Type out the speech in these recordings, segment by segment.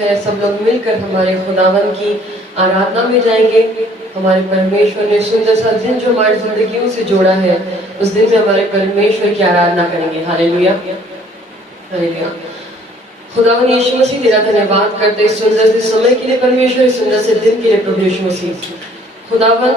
है सब लोग मिलकर हमारे खुदावन की आराधना में जाएंगे। हमारे परमेश्वर ने सुंदर सा दिन जो हमारी जिंदगियों से जोड़ा है, उस दिन में हमारे परमेश्वर की आराधना करेंगे। Hallelujah, hallelujah. खुदावन यीशु मसीह तेरा धन्यवाद करते इस सुंदर से समय के लिए परमेश्वर, इस सुंदर से दिन के लिए प्रभु यीशु मसीह। खुदावन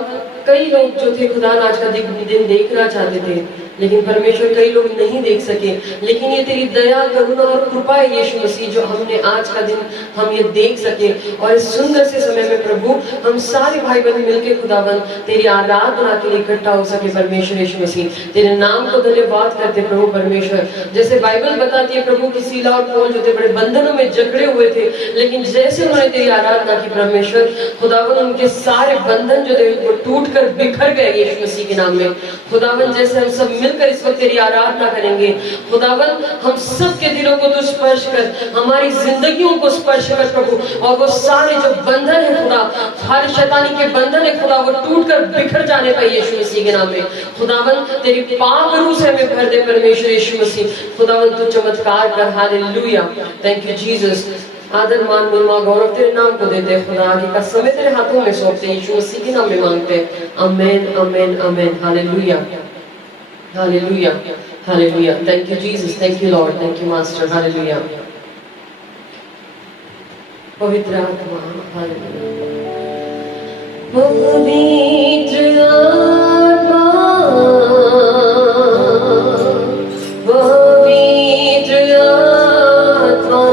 कई लोग जो थे खुदा आज का दिन देखना चाहते थे, लेकिन परमेश्वर कई लोग नहीं देख सके। लेकिन ये तेरी दया, करुणा और कृपा है यीशु मसीह, जो हमने आज का दिन हम ये देख सके। और इस सुंदर से समय में प्रभु हम सारे भाई बहन मिलके खुदावन तेरी आराधना के लिए इकट्ठा हो सके। परमेश्वर यीशु मसीह तेरे नाम को धन्यवाद करते प्रभु परमेश्वर। जैसे बाइबल बताती है प्रभु की सीला और पौल जो थे बड़े बंधनों में जकड़े हुए थे, लेकिन जैसे उन्होंने तेरी आराधना की परमेश्वर खुदावन, उनके सारे बंधन जो थे वो टूट कर बिखर गए यीशु मसीह के नाम में। खुदावन जैसे हम सब मिलकर इस वक्त तेरी आराधना करेंगे खुदावन, हम सब के दिलों को तू स्पर्श कर, हमारी जिंदगियों को स्पर्श कर प्रभु। और वो सारे जो बंधन है खुदा, हर शैतानी के बंधन है खुदा, वो टूट कर बिखर जाने पाए यीशु मसीह के नाम में। खुदावन तेरी पाक रूह से हमें भर दे परमेश्वर यीशु मसीह। खुदावन तू चमत्कार कर। Hallelujah, thank you Jesus. आदर, मान, महिमा, गौरव तेरे नाम को देते हैं खुदा। आगे का समय तेरे हाथों में सौंपते हैं, यीशु मसीह के नाम में मांगते हैं। Amen, amen, amen. Hallelujah, hallelujah, hallelujah. Thank you Jesus, thank you Lord, thank you master. Hallelujah, पवित्र आत्मा, हालेलुया, पवित्र आत्मा, पवित्र आत्मा,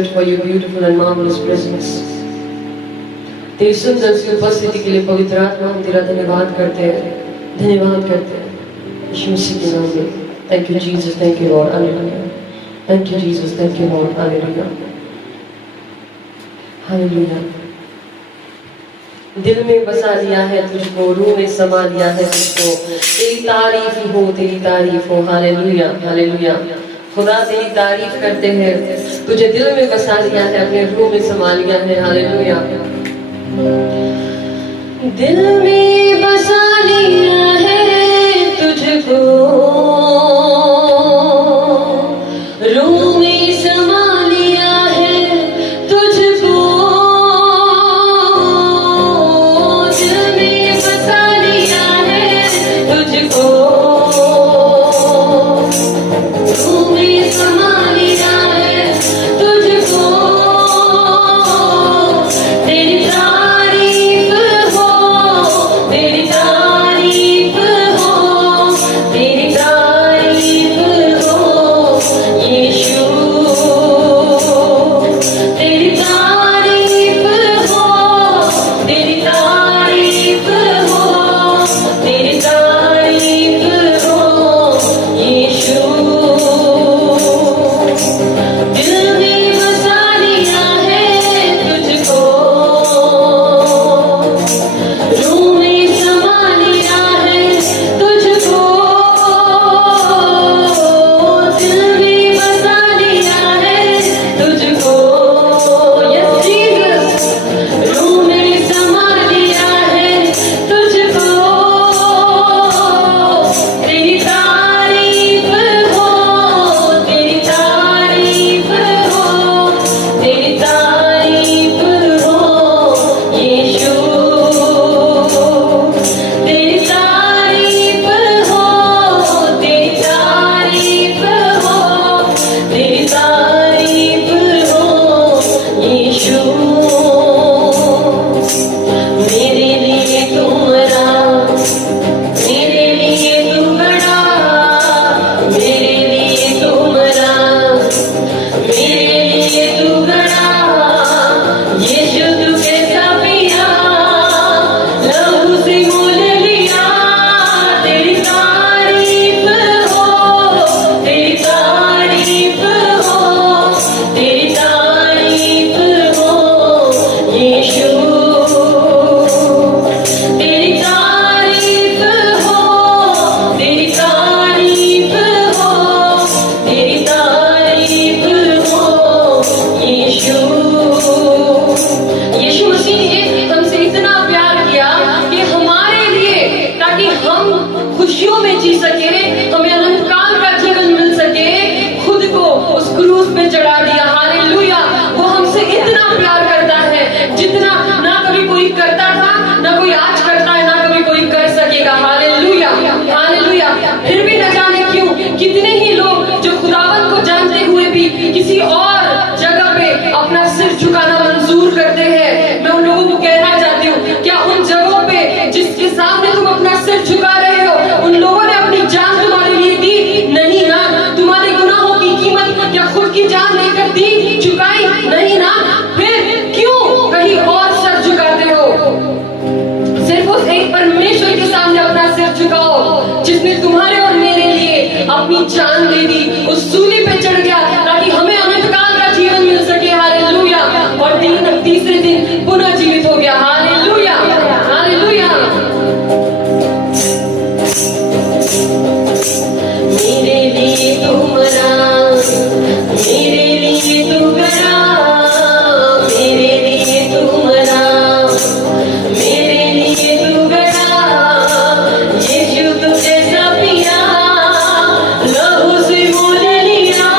Spirit, for your beautiful and marvelous presence. तेरी सुंदर सी उपस्थिति के लिए पवित्र आत्मा हम तेरा धन्यवाद करते हैं, धन्यवाद करते हैं यीशु मसीह के नाम में। Thank you Jesus, thank you Lord, Hallelujah. Thank you Jesus, thank you Lord, Hallelujah. Hallelujah. दिल में बसा लिया है तुझको, रूह में समा लिया है तुझको, तेरी तारीफ हो, हालेलुया हालेलुया। खुदा तेरी तारीफ करते हैं, तुझे दिल में बसा लिया है, अपने रूह में समा लिया है, हालेलुया। दिल में बसा लिया है तुझको, रूह में समा लिया है तुझको, दिल में बसा लिया है तुझको, रूह में समा लिया है तुझको, तेरी तारीफ हो, तेरी तारीफ हो, तेरी तारीफ हो यीशु, तेरी तारीफ हो, तेरी तारीफ हो, तेरी तारीफ हो यीशु। दिल में बसा लिया है तुझको, रूह में समा लिया है तुझको, दिल में बसा लिया है तुझको, यस जीसस, रूह में समा लिया है तुझको, तेरी तारीफ हो, तेरी तारीफ हो, तेरी तारीफ हो यीशु, तेरी तारीफ हो, तेरी तारीफ हो, तेरी तारीफ हो यीशु। मेरे लिए तू मरा, मेरे लिए तू बड़ा, मेरे लिए तू मरा, मेरे लिए तू बड़ा, यीशु तू कैसा पिया, लहू से मोल लिया, तेरी तारीफ हो, तेरी तारीफ हो, तेरी तारीफ हो यीशु, तेरी तारीफ हो, तेरी तारीफ हो, तेरी तारीफ हो यीशु। यीशु मसीह ने हमसे इतना प्यार किया कि हमारे लिए, ताकि हम खुशियों में जी सके, हमें अनंत काल का जीवन मिल सके, खुद को उस क्रूस पे चढ़ा दिया, हालेलुया। वो हमसे इतना प्यार करता है जितना ना कभी कोई करता था, ना कोई आज करता है, ना कभी कोई कर सकेगा, हालेलुया हालेलुया। फिर भी न जाने क्यों कितने ही लोग जो खुदावंत को जानते हुए भी किसी और जगह पे अपना सिर झुकाना मंजूर करते हैं। मैं उन लोगों को कहना चाहती हूँ, क्या उन जगहों पे जिसके सामने तुम अपना सिर झुका रहे हो, उन लोगों ने अपनी जान तुम्हारे लिए दी? नहीं ना। तुम्हारे गुनाहों की कीमत क्या खुद की जान लेकर दी, चुकाई? नहीं ना। फिर क्यों कहीं और सर झुकाते हो? सिर्फ उस एक परमेश्वर के सामने अपना सिर झुकाओ जिसने तुम्हारे और मेरे लिए अपनी जान दे दी, उस सूली पे चढ़ गया ताकि हमें अनंत काल का जीवन मिल सके, हालेलुया। और तीसरे दिन पुनः जीवित हो गया, हालेलुया हालेलुया। मेरे लिए तू मरा, मेरे लिए तू गया, मेरे लिए तू मरा, मेरे लिए तू गया, यीशु तू कैसा पिया, लहू से मोल लिया,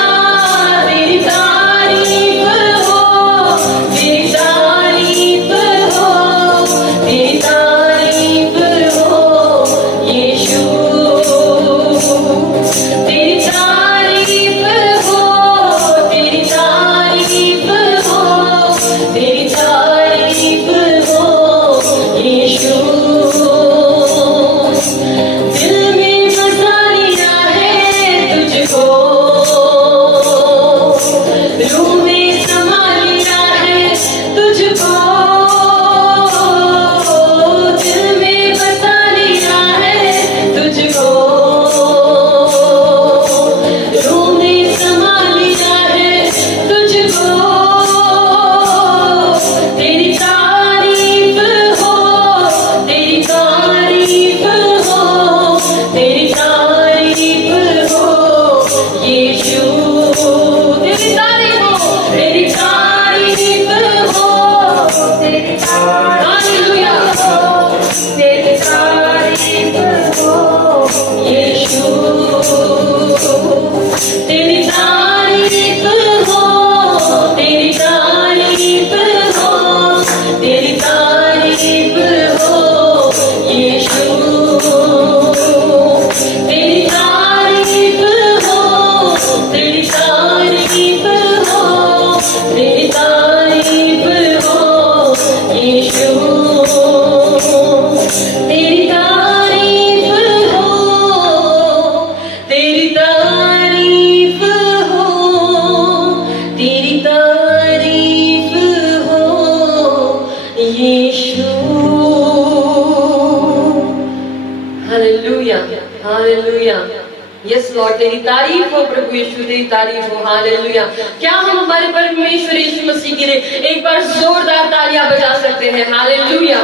यस लॉर्ड, तेरी तारीफ हो प्रभु यीशु, तेरी तारीफ हो। हालेलुया। क्या हम हमारे परमेश्वर यीशु मसीह के लिए एक बार जोरदार तालियां बजा सकते हैं? Hallelujah,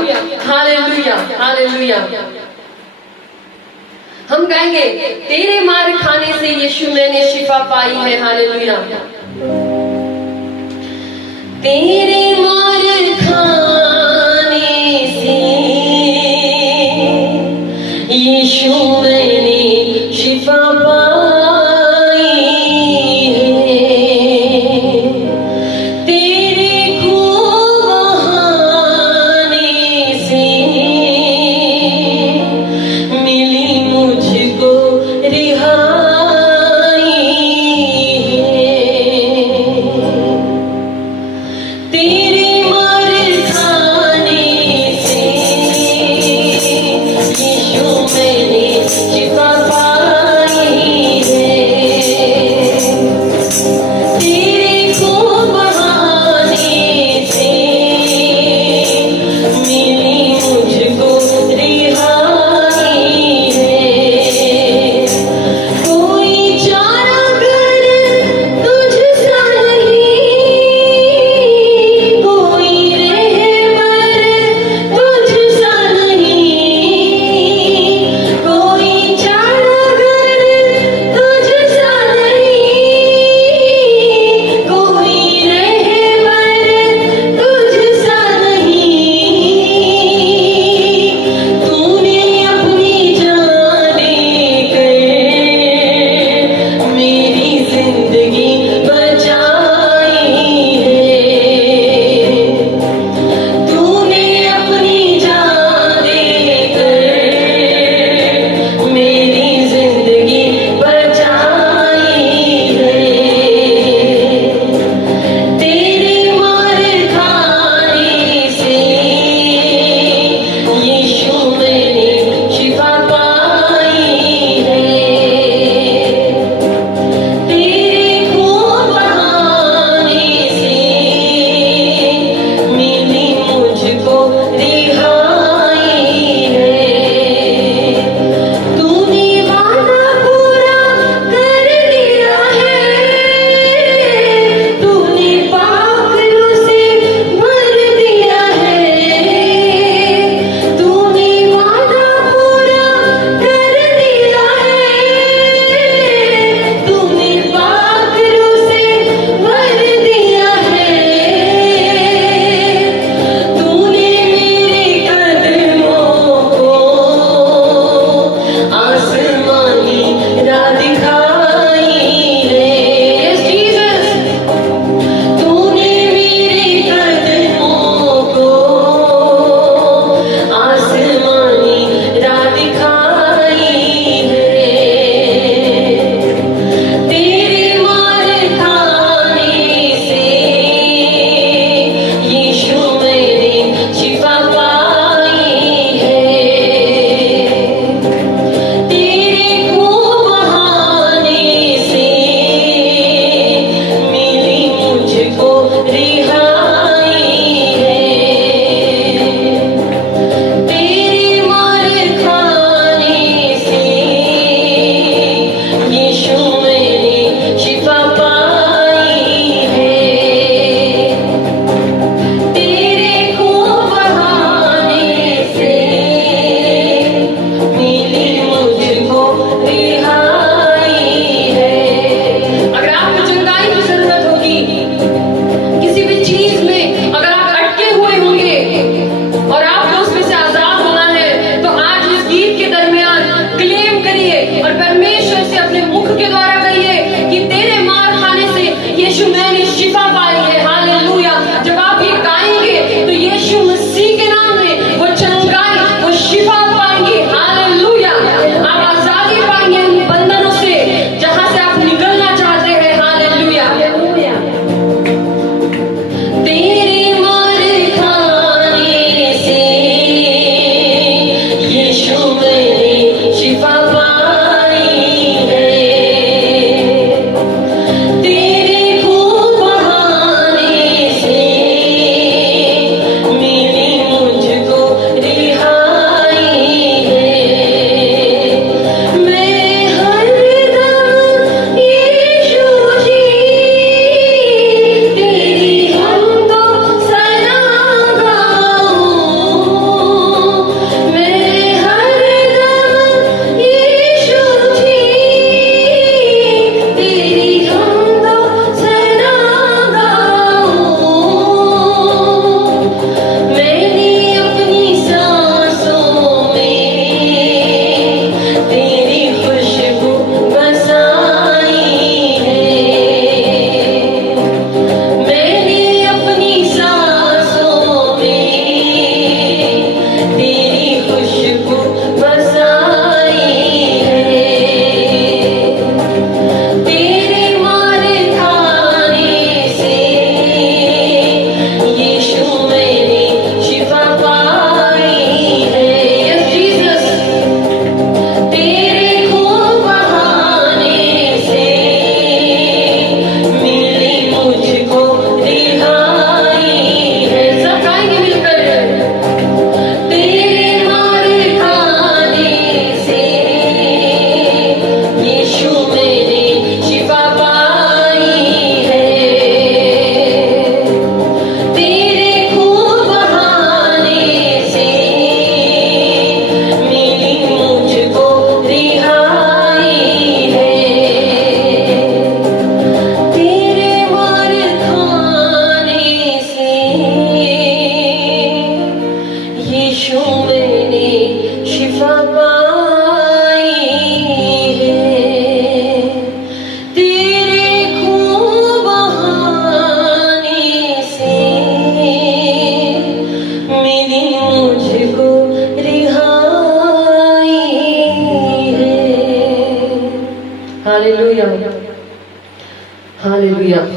hallelujah, hallelujah. हम गाएंगे, तेरे मार खाने से यीशु मैंने शिफा पाई है। हालेलुया। तेरे मार खाने से यीशु मैंने शिफा पाई है, तेरे खून बहाने से मिली मुझको रिहाई है, तेरे मार खाने से यीशु मैंने शिफा पाई है, तेरे खून बहाने से मिली मुझको रिहाई है, कोई चारा कर तुझसा नहीं,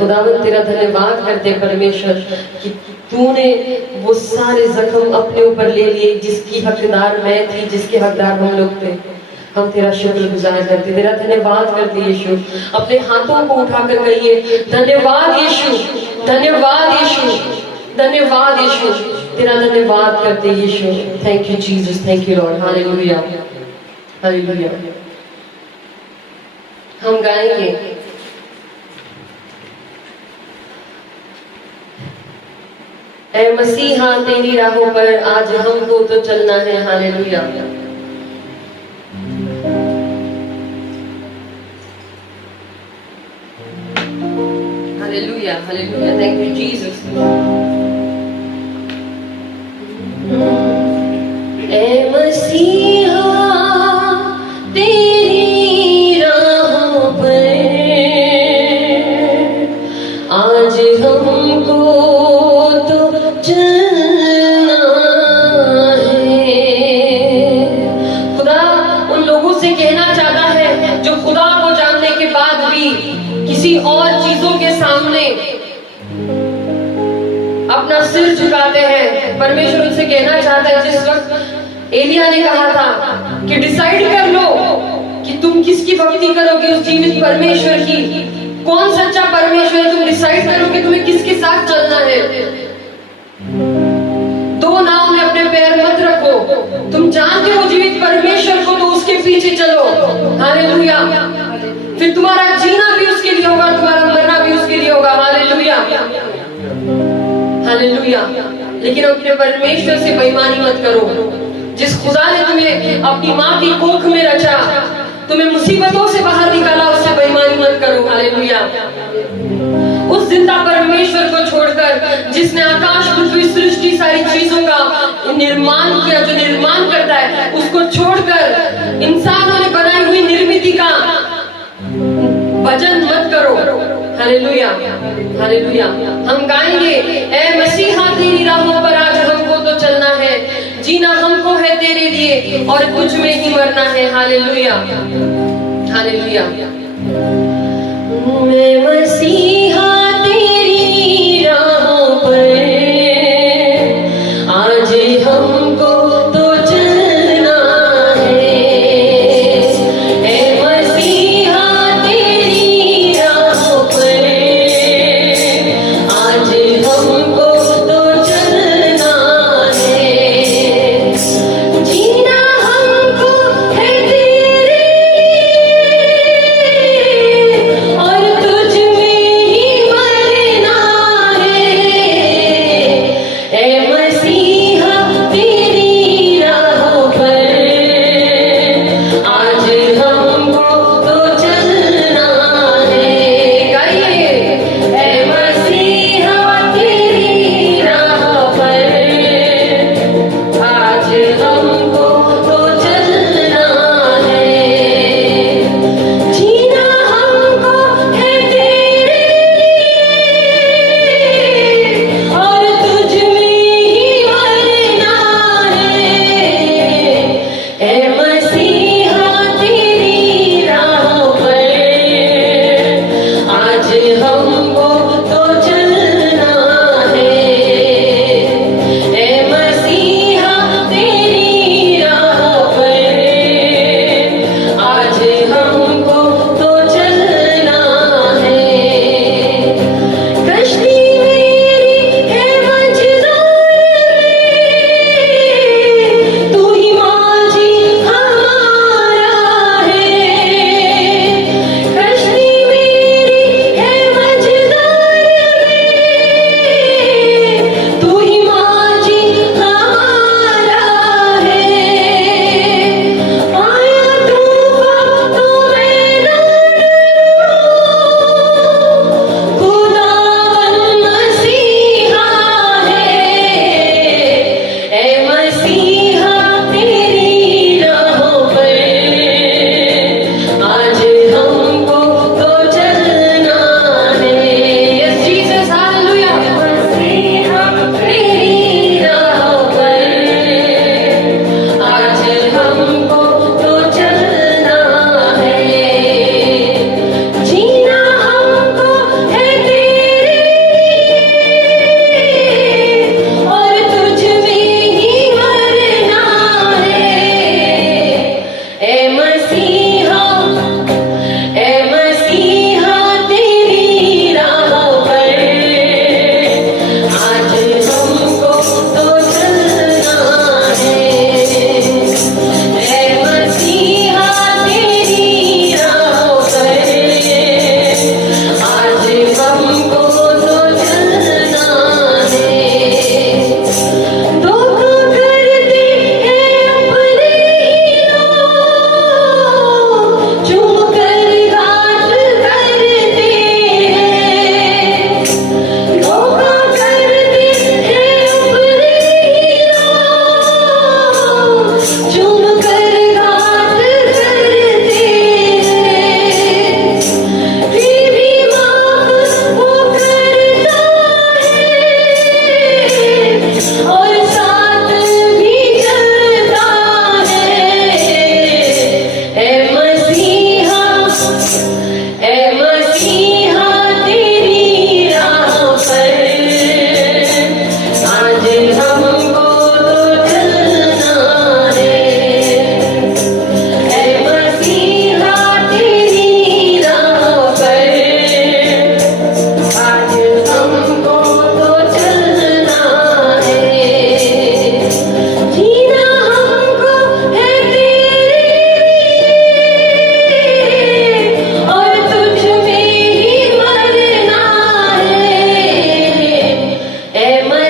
खुदावन तेरा धन्यवाद करते परमेश्वर कि तूने वो सारे जख्म अपने ऊपर ले लिए जिसकी हकदार मैं थी, जिसके हकदार हम लोग थे। हम तेरा शुक्रगुजार करते, तेरा धन्यवाद करते यीशु। अपने हाथों को उठाकर कहिए धन्यवाद यीशु, धन्यवाद यीशु, धन्यवाद यीशु, तेरा धन्यवाद करते यीशु। Thank you Jesus, thank you Lord, hallelujah hallelujah. हम गाएंगे ऐ मसीहा तेरी राहों पर आज हमको तो चलना है, hallelujah. Hallelujah hallelujah, thank you Jesus. ऐ मसीहा तेरी राहों पर आज हमको तो चलना है। खुदा उन लोगों से कहना चाहता है जो खुदा को जानने के बाद भी किसी और चीजों के सामने अपना सिर झुकाते हैं। परमेश्वर उनसे कहना चाहता है, जिस वक्त एलिया ने कहा था कि डिसाइड कर लो कि तुम किसकी भक्ति करोगे, उस जीवित परमेश्वर की, कौन सच्चा परमेश्वर है, तुम डिसाइड करो कि तुम्हें किसके साथ चलना है। दो नाव में अपने पैर मत रखो, तुम जानते हो जीवित परमेश्वर को, तो उसके पीछे चलो, हालेलुया। फिर तुम्हारा जीना भी उसके लिए होगा, तुम्हारा मरना भी उसके लिए होगा, हालेलुया हालेलुया। लेकिन अपने परमेश्वर से बेईमानी मत करो। जिस खुदा ने तुम्हें अपनी माँ की कोख में रचा, तुम्हें मुसीबतों से बाहर निकाला, उससे बेईमानी मत करो, हालेलुया। उस जिंदा परमेश्वर को छोड़कर, जिसने आकाश पृथ्वी सृष्टि सारी चीजों का निर्माण किया, जो निर्माण करता है, उसको छोड़कर इंसानों ने बनाई हुई निर्मिति का भजन मत करो, हालेलुया हालेलुया। हम गाएंगे ऐ मसीहा तेरी राहों पर आज हमको तो चलना है, जीना हमको है तेरे लिए और तुझ में ही मरना है, हालेलुया हालेलुया। मैं मसीहा तेरी राहों पर आज हमको तो चलना है। ऐ मसीहा तेरी राहों पर आज हमको तो चलना है, जीना हमको है तेरे लिए और तुझ में ही मरना है।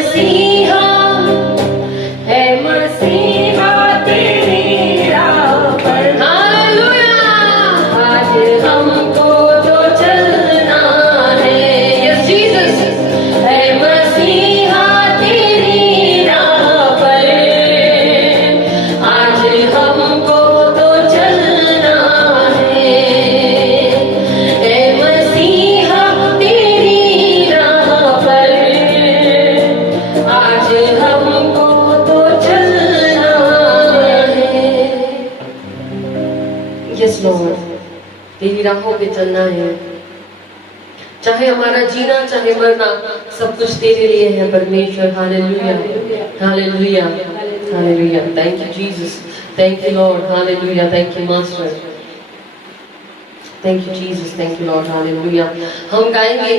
मसीहा, है मसीहा तेरी राह पर। हालेलुया, आज हमको तो चलना है। यस जीसस, है मसीहा तेरी राह पर, आज हमको तो चलना है। है मसीहा तेरी राह पर, आज हमको तो चलना है। यस लॉर्ड, तेरी राहों पे चलना है। चाहे हमारा जीना चाहे मरना, सब कुछ तेरे लिए है परमेश्वर। Hallelujah, hallelujah, hallelujah. Thank you Jesus, thank you Lord. Hallelujah, thank you master, thank you Jesus, thank you Lord. Hallelujah. हम गाएंगे,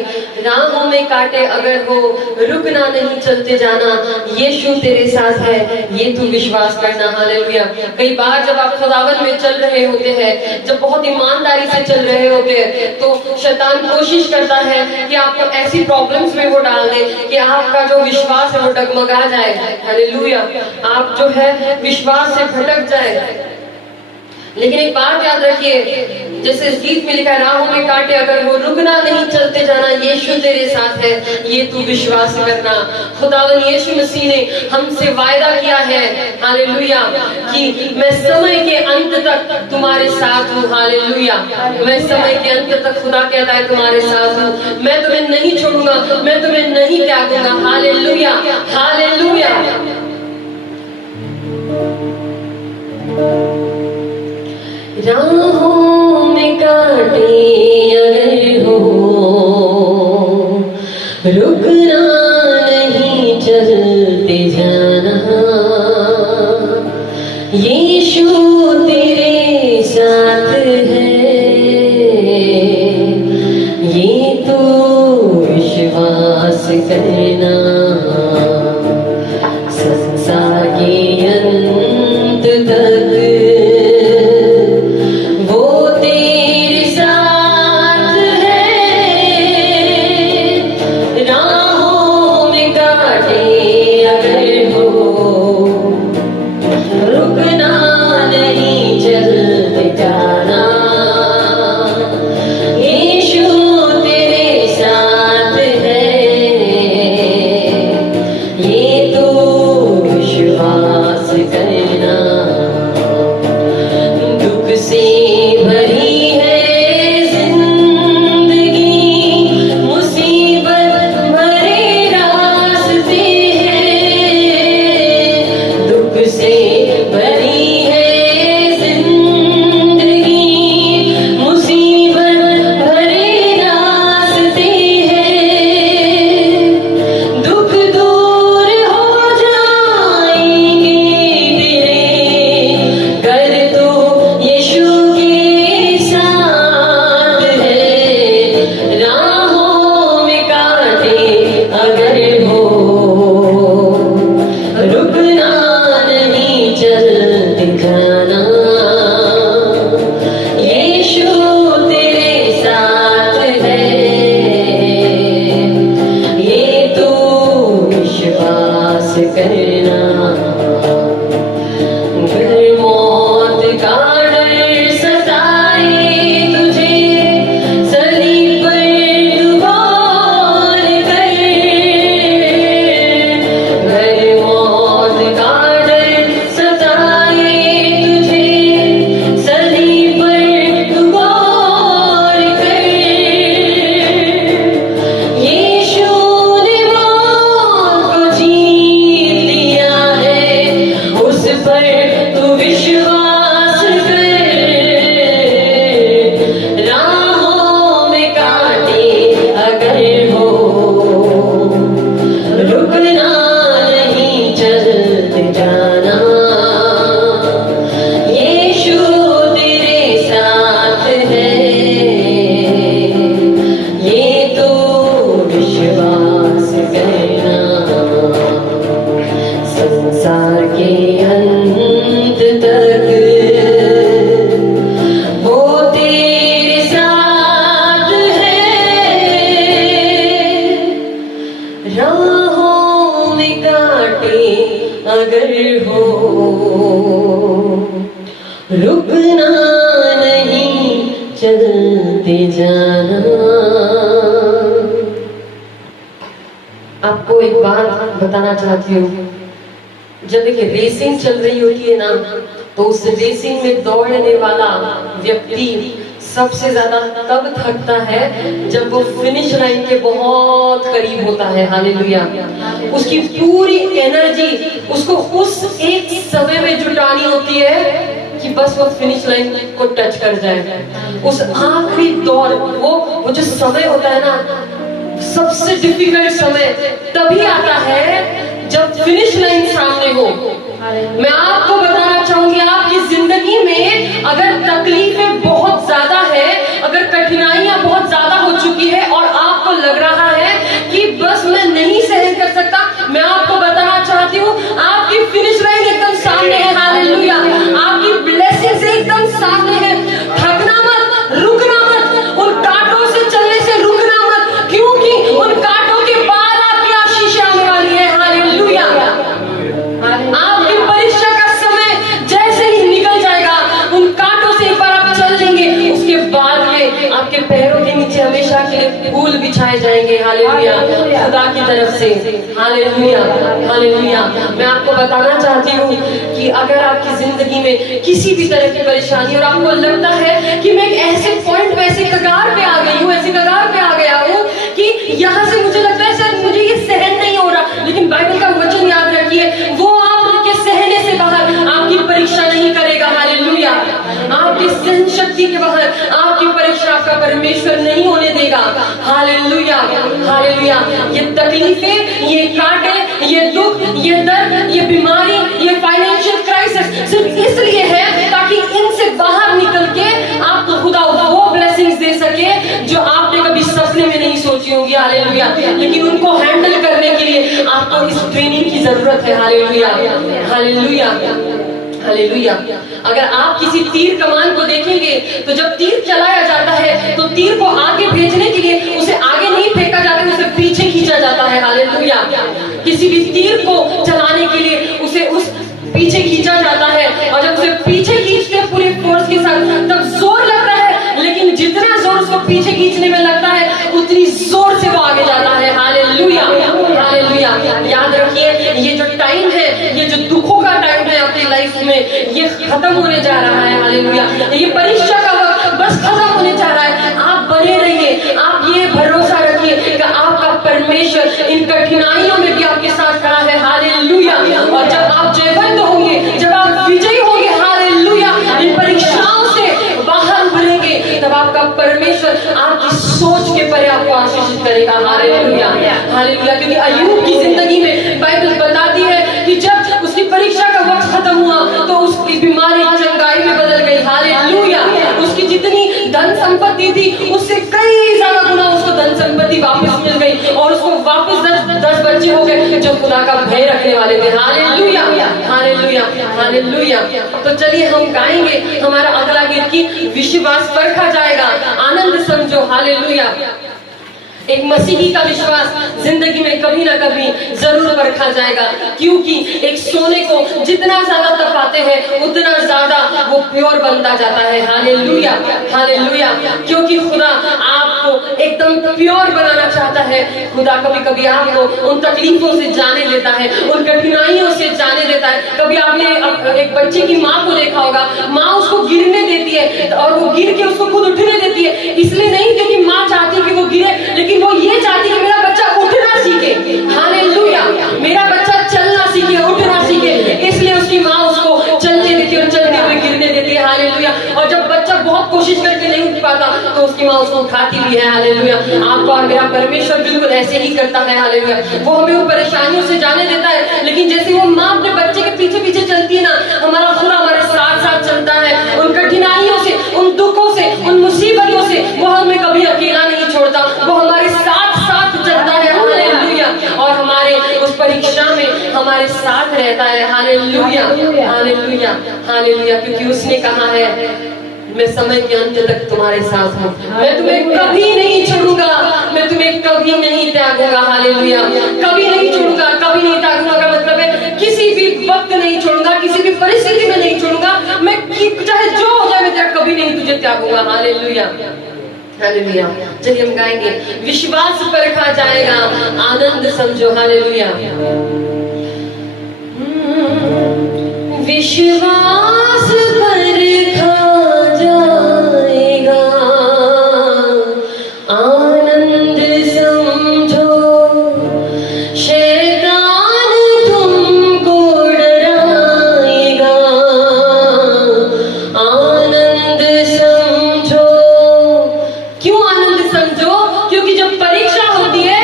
राहों में कांटे अगर हो, रुकना नहीं, चलते जाना, यीशु तेरे साथ है, ये तू विश्वास करना। हालेलुया। कई बार जब आप खुदावन में चल रहे होते हैं, जब बहुत ईमानदारी से चल रहे होते हैं, तो शैतान कोशिश करता है कि आपको ऐसी प्रॉब्लम्स में वो डाल दे कि आपका जो विश्वास है वो डगमगा जाए। हालेलुया, आप जो है विश्वास से भटक जाए। लेकिन एक बात याद रखिए, जैसे इस गीत में लिखा है, राहों में कांटे अगर हो, रुकना नहीं, चलते जाना, यीशु तेरे साथ है, ये तू विश्वास करना। खुदावन यीशु मसीह ने हमसे वायदा किया है, हालेलुया, कि मैं समय के अंत तक तुम्हारे साथ हूँ। हालेलुया, मैं समय के अंत तक, खुदा कहता है, तुम्हारे साथ हूँ। मैं तुम्हें नहीं छोड़ूंगा, मैं तुम्हें नहीं त्यागूंगा। Hallelujah, hallelujah. राहों में कांटे अगर हो, रुकना नहीं, चलते जाना, यीशु तेरे साथ है, ये तो विश्वास करना। संसार के अंत तक अगर हो, रुकना नहीं, चलते जाना। आपको एक बात बताना चाहती हूँ, जब एक रेसिंग चल रही होती है ना, तो उस रेसिंग में दौड़ने वाला व्यक्ति सबसे ज्यादा तब थकता है जब वो फिनिश लाइन के बहुत करीब होता है। हालेलुया। उसकी पूरी एनर्जी उसको उस एक समय में जुटानी होती है कि बस वो फिनिश लाइन को टच कर जाए। उस आखिरी दौड़, वो जो समय होता है ना, सबसे डिफिकल्ट समय तभी आता है जब फिनिश लाइन सामने हो। मैं आपको बताना चाहूंगी, आपकी जिंदगी में अगर तकलीफें बहुत ज्यादा है, अगर कठिनाइयां बहुत ज्यादा हो चुकी है और आपको लग रहा है कि बस मैं नहीं सहन कर सकता, मैं आपको बताना चाहती हूँ, आपकी फिनिश लाइन एकदम सामने है। हालेलुया। आपकी ब्लेसिंग्स एकदम सामने है। थकना मत, रुकना मत, उन कांटों से चलने से रुकना मत, क्योंकि उन कांटों के बाद आपकी आशीष आने वाली है। हालेलुया। आपकी परीक्षा का समय जैसे ही निकल जाएगा, उन कांटों से एक बार आप चल लेंगे, उसके बाद में आपके पैरों के नीचे हमेशा के लिए फूल बिछाए जाएंगे। हालेलुया। खुदा की तरफ से। हालेलुया। हालेलुया। मैं आपको बताना चाहती हूँ कि अगर आपकी जिंदगी में किसी भी तरह की परेशानी और आपको लगता है कि मैं एक ऐसे पॉइंट पे, ऐसे कगार पे आ गई हूँ, ऐसे कगार पे आ गया हूँ कि यहाँ से मुझे लगता है सर मुझे ये सहन नहीं हो रहा, लेकिन बाइबल का वचन याद रखिए, वो आपके सहने से बाहर आपकी परीक्षा नहीं करेगा। हालेलुया। आपकी सहन शक्ति के बाहर आपकी परीक्षा आपका परमेश्वर नहीं होने देगा। हालेलुया। हालेलुया। ये तकलीफें, ये कांटे, ये दुख, ये दर्द, ये बीमारी, ये फाइनेंशियल क्राइसिस सिर्फ इसलिए है ताकि इनसे बाहर निकल के आपको खुदा वो ब्लेसिंग्स दे सके जो आपने कभी सपने में नहीं सोची होगी। हालेलुया। लेकिन उनको हैंडल करने के लिए आपको इस ट्रेनिंग की जरूरत है। हालेलुया। हालेलुया। हालेलुया। अगर आप किसी तीर कमान को देखेंगे तो जब तीर चलाया जाता है तो तीर को आगे भेजने के लिए उसे आगे नहीं फेंका जाता, उसे पीछे खींचा जाता है। हालेलुया। किसी भी तीर को चलाने के लिए उसे उस पीछे खींचा जाता है, और जब उसे पीछे खींचते हैं पूरे फोर्स के साथ तब जोर लगता है, लेकिन जितना जोर उसको पीछे खींचने में लगता है उतनी जोर से वो आगे जाता है। हालेलुया। हालेलुया। याद रखिए, ये जो टाइम है, ये जो दुखों का टाइम है आपकी लाइफ में, ये खत्म होने जा रहा है। हालेलुया। ये परीक्षा का वक्त बस खत्म होने जा रहा है। आप बने रहिए, आप ये भरोसा रखिए कि आपका परमेश्वर इन कठिनाइयों में भी आपके साथ खड़ा है। हालेलुया। और जब आप जयवंत होंगे, जब आप विजयी होंगे, हालेलुया, इन परीक्षाओं से बाहर उभरेंगे, तब आपका परमेश्वर आपकी सोच के परे आपको आशीषित करेगा। हालेलुया। हालेलुया। क्योंकि अय्यूब की जिंदगी में बाइबल बताती है कि जब उसकी परीक्षा का वक्त खत्म हुआ तो उसकी बीमारी चंगाई में बदल गई। हालेलुया। उसकी जितनी धन संपत्ति थी उससे कई ज्यादा गुना उसको धन संपत्ति वापस मिल गई, और उसको वापस 10 बच्चे हो गए जो खुदा का भय रखने वाले थे। हालेलुया। हालेलुया। हालेलुया। तो चलिए हम गाएंगे हमारा अगला गीत की विश्वास परखा जाएगा। आनंद समझो। हालेलुया। एक मसीही का विश्वास जिंदगी में कभी ना कभी जरूर परखा जाएगा, क्योंकि एक सोने को जितना ज्यादा तपाते हैं उतना ज्यादा वो प्योर बनता जाता है। हालेलुया। हालेलुया। क्योंकि खुदा आपको एकदम प्योर बनाना चाहता है। खुदा कभी कभी आपको उन तकलीफों से जाने लेता है, उन कठिनाइयों से जाने लेता है। कभी आपने एक बच्चे की माँ को देखा होगा, माँ उसको गिरने देती है और वो गिर के उसको खुद उठने देती है, इसलिए नहीं क्योंकि माँ चाहती है कि वो गिरे, लेकिन वो ये चाहती है कि मेरा बच्चा उठना सीखे। हालेलुया। मेरा बच्चा चलना सीखे, उठना सीखे, इसलिए उसकी माँ उसको चलने देती है और चलते हुए गिरने देती है। हालेलुया। और जब बच्चा बहुत कोशिश करके नहीं उठ पाता तो उसकी माँ उसको उठाती भी है। हालेलुया। आपका और मेरा परमेश्वर बिल्कुल ऐसे ही करता है। हालेलुया। वो हमें उन परेशानियों से जाने देता है, लेकिन जैसे वो माँ अपने बच्चे के पीछे पीछे चलती है ना, हमारा खुदा हमारे साथ साथ चलता है। उन कठिनाइयों से, उन दुखों से, उन मुसीबतों से वो हमें कभी अकेला नहीं छोड़ता, वो हमारे साथ साथ चलता है। हालेलुया। और हमारे उस परीक्षा में हमारे साथ रहता है। हालेलुया। हालेलुया। हालेलुया। क्योंकि उसने कहा है, मैं समय के अंत तक तुम्हारे साथ हूँ, मैं तुम्हें कभी नहीं छोड़ूंगा, मैं तुम्हें कभी नहीं त्यागूंगा। हालेलुया। कभी नहीं छोड़ूंगा, कभी नहीं त्यागूंगा का मतलब है किसी भी वक्त की परिस्थिति में नहीं छोड़ूंगा, मैं चाहे जो हो जाए मैं तेरा कभी नहीं तुझे त्यागूंगा। Hallelujah, hallelujah. चलिए हम गाएंगे, विश्वास परखा जाएगा, आनंद समझो। हालेलुया। विश्वास परखा जाएगा, आनंद समझो, शैतान तुमको डराएगा, आनंद समझो। क्यों आनंद समझो? क्योंकि जब परीक्षा होती है,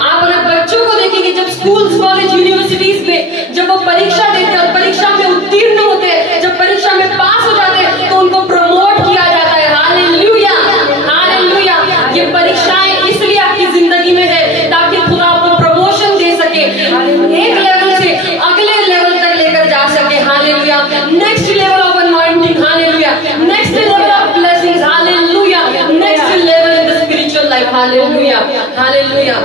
आप अपने बच्चों को देखेंगे, जब स्कूल्स, कॉलेज, यूनिवर्सिटीज में जब वो परीक्षा देते हैं और परीक्षा में उत्तीर्ण होते हैं, जब परीक्षा में पास हो जाते हैं, तो उनको प्रमोट किया जाता है। Hallelujah, hallelujah. ये परीक्षाएं इसलिए आपकी जिंदगी में है ताकि खुदा आपको प्रमोशन दे सके, एक लेवल से अगले लेवल तक लेकर जा सके। Hallelujah. Next level of anointing. Hallelujah. Next level of blessings. Hallelujah. Next level in the spiritual life. Hallelujah, hallelujah.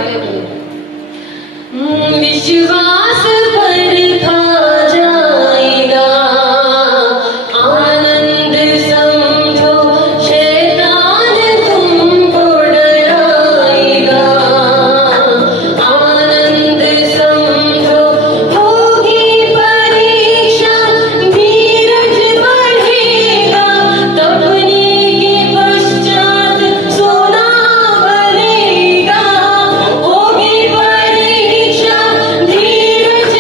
विश्वास परखा जाएगा, आनंद समझो, शैतान तुमको डराएगा, आनंद समझो। होगी परीक्षा, धीरज बढ़ेगा, तपने के पश्चात सोना भरेगा। होगी परीक्षा, धीरज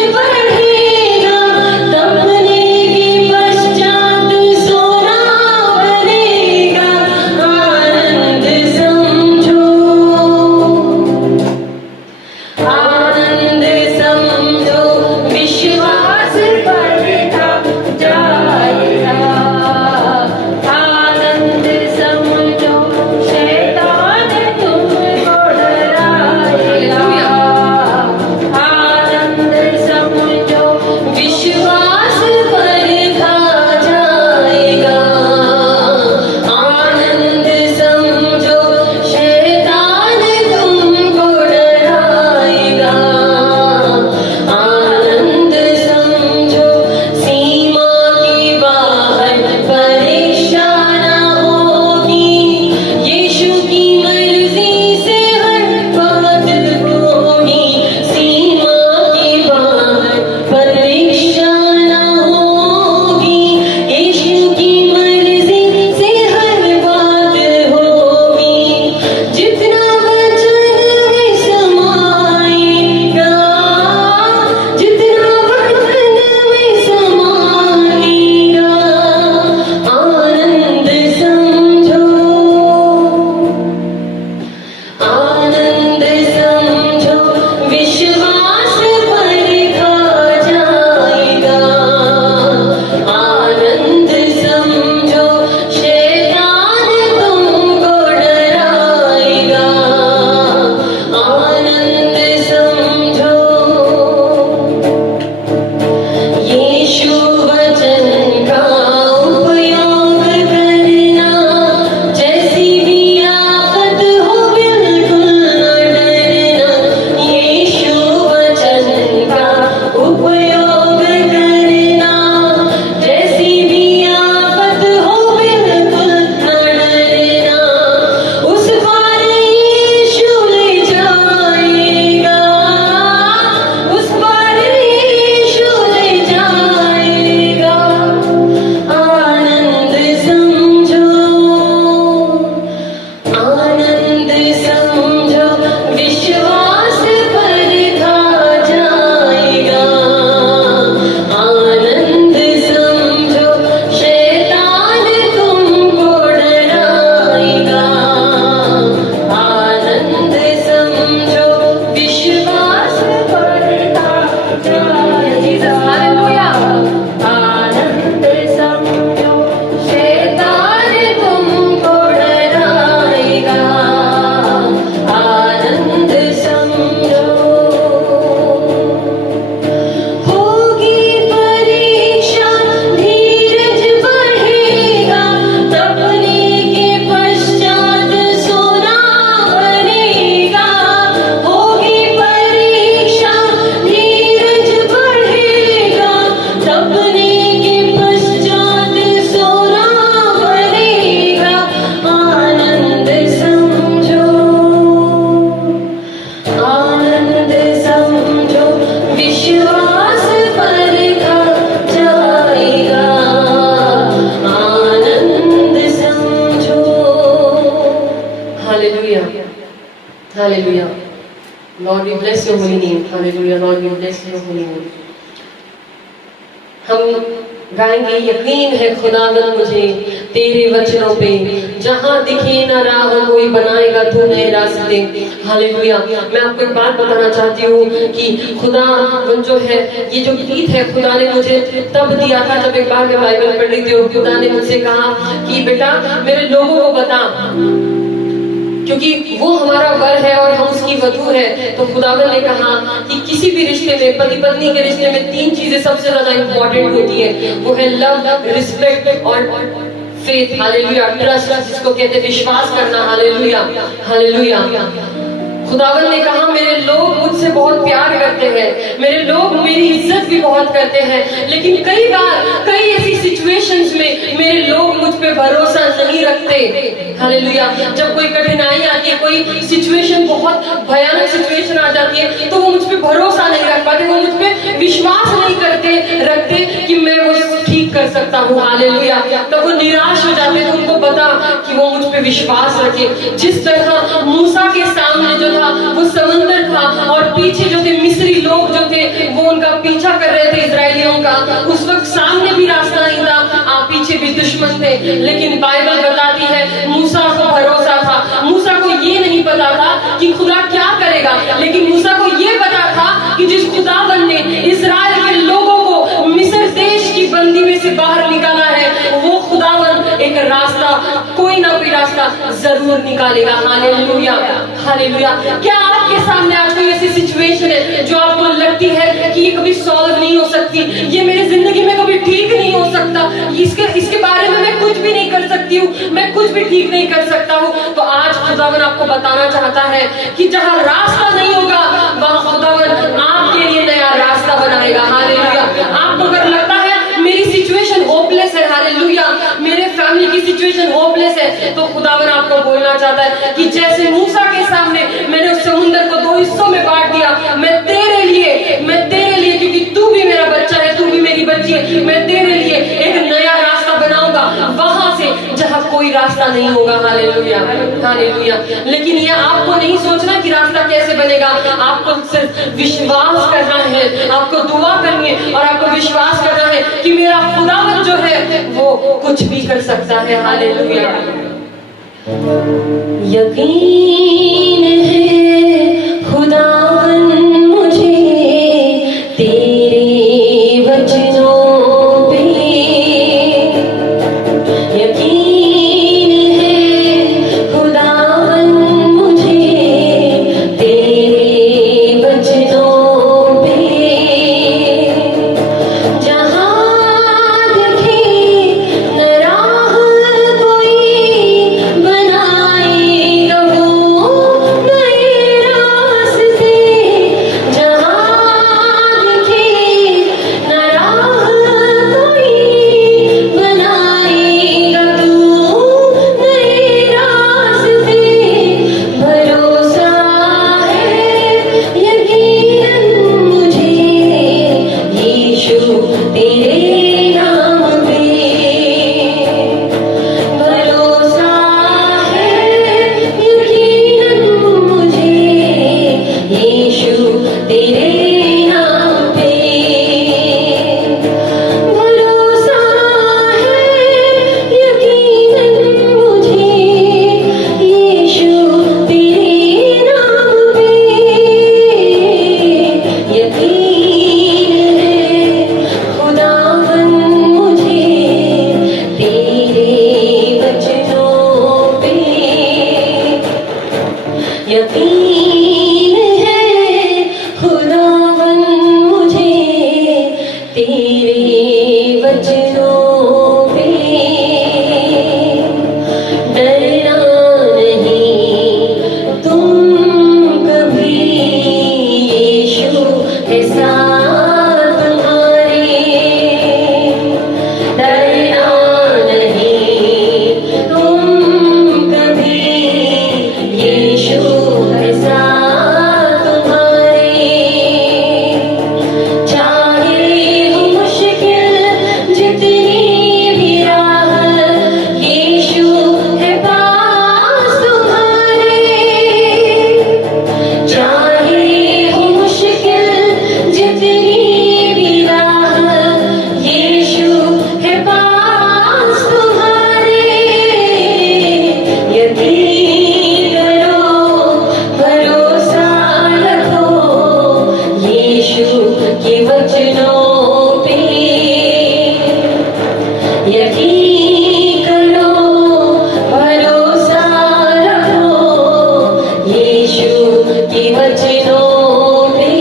bless your holy name. Hallelujah. Lord, we bless your holy name. हम गाएंगे, यकीन है खुदावन मुझे तेरे वचनों पे, जहां दिखे न राह कोई बनाएगा तू नए रास्ते। हालेलुया। मैं आपको एक बात बताना चाहती हूँ कि खुदावन जो है, ये जो गीत है खुदा ने मुझे तब दिया था जब एक बार मैं बाइबल पढ़ रही थी और खुदा ने मुझसे कहा कि बेटा मेरे लोगों को बता, क्योंकि वो हमारा वर है और हम उसकी वधू है। तो खुदावन ने कहा कि किसी भी रिश्ते में, पति पत्नी के रिश्ते में 3 चीजें सबसे ज्यादा इंपॉर्टेंट होती है, वो है लव, रिस्पेक्ट और फेथ। हालेलुया। ट्रस्ट, जिसको कहते हैं विश्वास करना। Hallelujah, hallelujah. खुदावन ने कहा मेरे लोग मुझसे बहुत प्यार करते हैं, मेरे लोग मेरी इज्जत भी बहुत करते हैं, लेकिन कई बार कई ऐसी सिचुएशंस में मेरे लोग मुझ पे भरोसा नहीं रखते। हालेलुया। जब कोई कठिनाई आती है, कोई सिचुएशन बहुत भयानक सिचुएशन आ जाती है, तो वो मुझ पे भरोसा नहीं रख पाते, वो मुझ पे विश्वास नहीं रखते कि मैं वो ठीक कर सकता हूँ। हालेलुया। तब वो निराश हो जाते हैं। उनको पता कि वो मुझ पे विश्वास रखे। जिस तरह मूसा के सामने जो वो समंदर था और पीछे जो थे मिस्री लोग जो थे वो उनका पीछा कर रहे थे इजरायलियों का, उस वक्त सामने भी रास्ता नहीं था, पीछे भी दुश्मन थे, लेकिन बाइबल बताती है मूसा को भरोसा था। मूसा को ये नहीं पता था कि खुदा क्या करेगा, लेकिन मूसा को ये पता था कि जिस खुदावन ने इजराइल के लोगों को मिस्र देश की बंदी में से बाहर निकाला है, वो खुदावन एक रास्ता, कोई ना कोई रास्ता जरूर निकालेगा। Hallelujah, hallelujah. क्या आपके सामने आज कोई ऐसी सिचुएशन है जो आपको लगती है कि ये कभी सॉल्व नहीं हो सकती, ये मेरी जिंदगी में कभी ठीक नहीं हो सकता, इसके बारे में मैं कुछ भी नहीं कर सकती हूँ, मैं कुछ भी ठीक नहीं कर सकता हूँ, तो आज खुदावन आपको बताना चाहता है कि जहाँ रास्ता नहीं होगा वहाँ खुदावन आपके लिए नया रास्ता बनाएगा। हालेलुया। आपको अगर लगता है मेरी सिचुएशन होपलेस है, हालेलुया, मेरे फैमिली की सिचुएशन होपलेस है, तो खुदावन आपको बोलना चाहता है कि जैसे मूसा के सामने मैंने उस समुद्र को 2 हिस्सों में बांट दिया, मैं तेरे लिए, क्योंकि तू भी मेरा बच्चा है, तू भी मेरी बच्ची है, मैं तेरे लिए एक नया रास्ता बनाऊंगा वहां से जहां कोई रास्ता नहीं होगा। Hallelujah, hallelujah. लेकिन ये आपको नहीं सोचना कि रास्ता कैसे बनेगा, आपको सिर्फ विश्वास करना है, आपको दुआ करनी है और आपको विश्वास करना है कि मेरा खुदावन जो है वो कुछ भी कर सकता है। हालेलुया। यकीन है खुदावन मुझे तेरे वचनों पे, यकीन है खुदावन मुझे तेरे वचनों पे, जहाँ दिखे न राह कोई बनाएगा वो नए वचनों पे यकीन करो, भरोसा रखो यीशु के वचनों पे।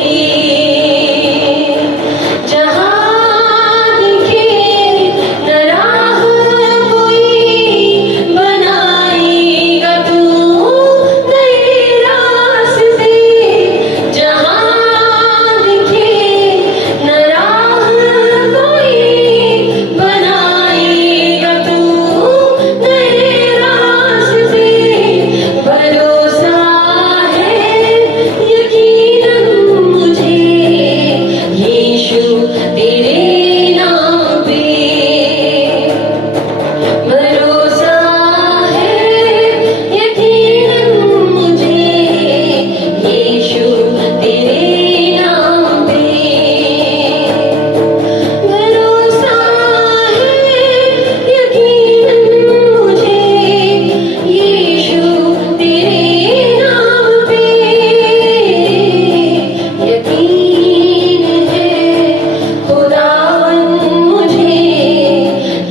जहाँ दिखे न राह कोई, बनाएगा तू नए रास्ते। जहाँ दिखे न राह कोई, बनाएगा तू नए रास्ते। भरोसा है यकीनन मुझे यीशु तेरे नाम पे। भरोसा है यकीनन मुझे यीशु तेरे नाम पे। भरोसा है यकीनन मुझे यीशु तेरे नाम पे। यकीन है खुदावन मुझे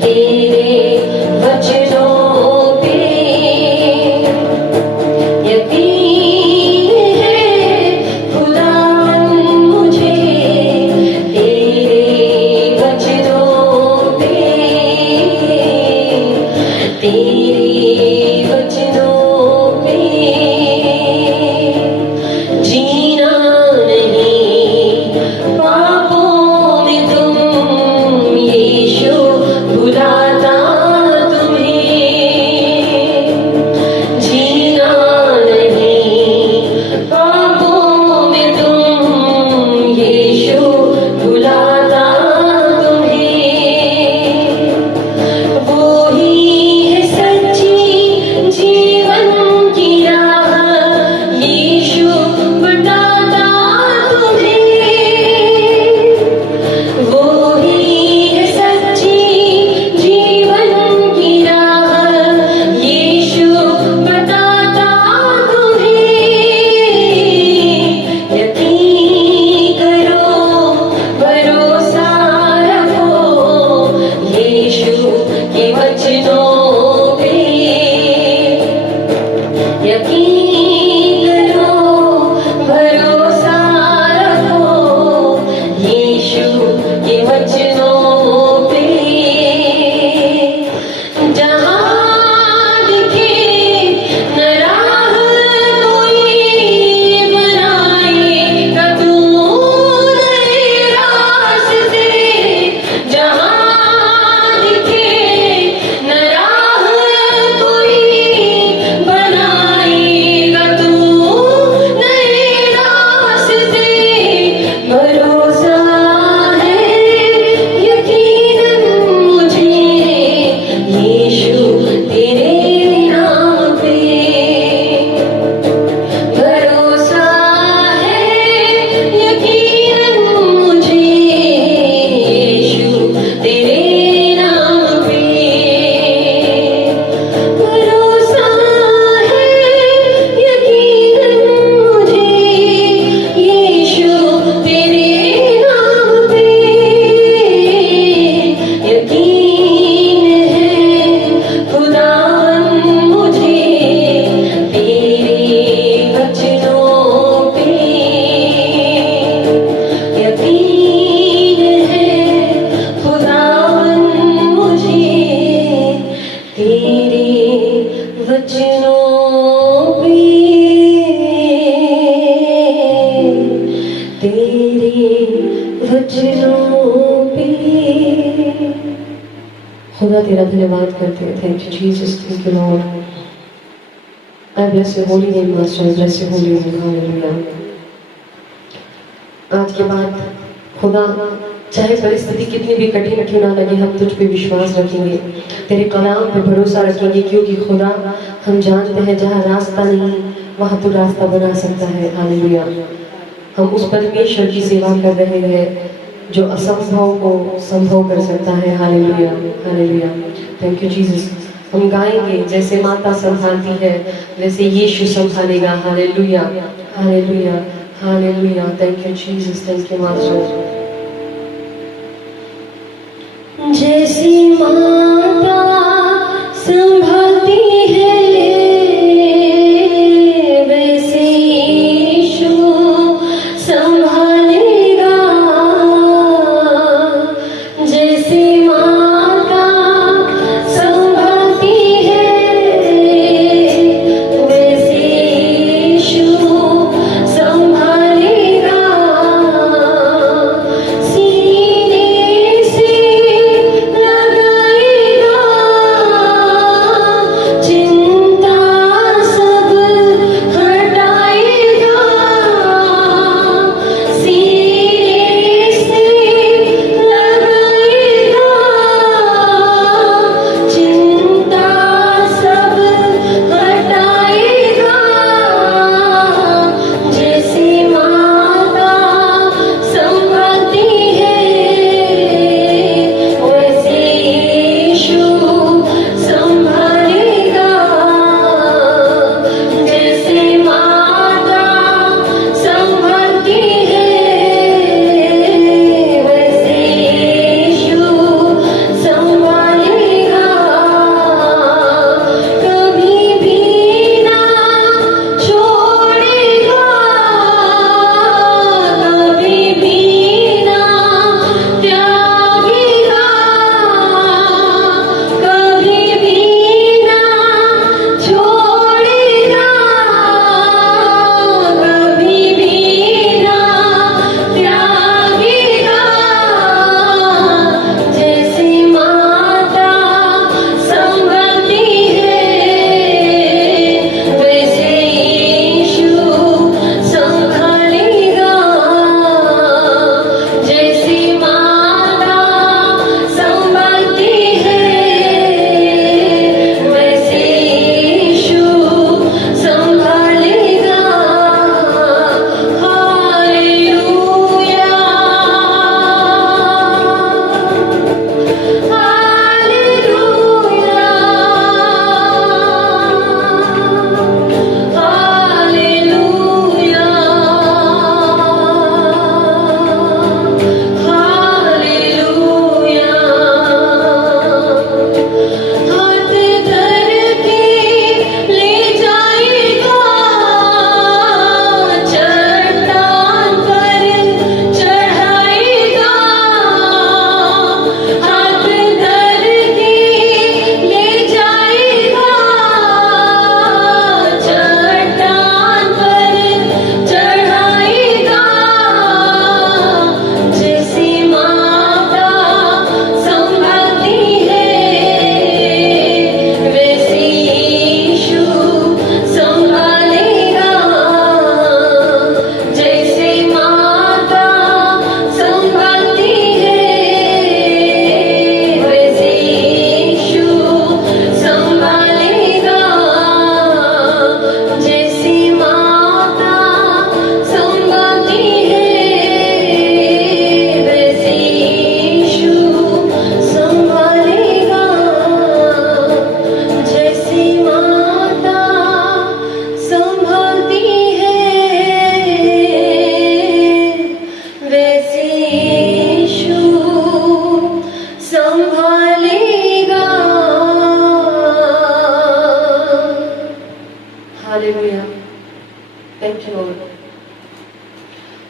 तेरे वचनों पे। यकीन है खुदावन मुझे तेरे वचनों पे। तेरे वचनों पे जीना नहीं पापों में तुम, यीशु भुलाता तुम्हें। जीना नहीं पापों में तुम, यीशु भुलाता तुम्हें। वो ही है सच्ची जीवन की राह, यीशु बताता तुम्हें। वो ही है सच्ची जीवन की राह, यीशु बताता तुम्हें। यकीन करो, भरोसा रखो यीशु के वचनों पे। यकीन करो, भरोसा रखो यीशु के वचनों पे। जहाँ दिखे न राह कोई, बनाएगा तू नए रास्ते। जहाँ दिखे न राह कोई, बनाएगा तू नए रास्ते। भरोसा है यकीनन मुझे यीशु तेरे नाम पे। भरोसा है यकीनन मुझे यीशु तेरे नाम पे। भरोसा है यकीनन मुझे यीशु तेरे नाम पे। यकीन है खुदावन मुझे तेरे वचनों पे। यकीन है खुदावन मुझे तेरे वचनों पे। तेरे वचनों पे। खुदा तेरा धन्यवाद करते हैं। Thank you Jesus, thank you Lord. I bless your holy name, Master. I bless your holy name. Hallelujah. आज के बाद खुदा, चाहे परिस्थिति कितनी भी कठिन क्यों ना लगे, हम तुझ पे विश्वास रखेंगे, तेरे कलाम पे भरोसा रखेंगे, क्योंकि खुदा हम जानते हैं जहाँ रास्ता नहीं वहाँ तो रास्ता बना सकता है। हालेलुया। हम उस परमेश्वर की सेवा कर रहे हैं जो असंभव को संभव कर सकता है। Hallelujah, hallelujah. Thank you Jesus. हम गाएंगे जैसे माता संभालती है वैसे यीशु संभालेगा। Hallelujah, hallelujah, hallelujah. Thank you Jesus, thank you master.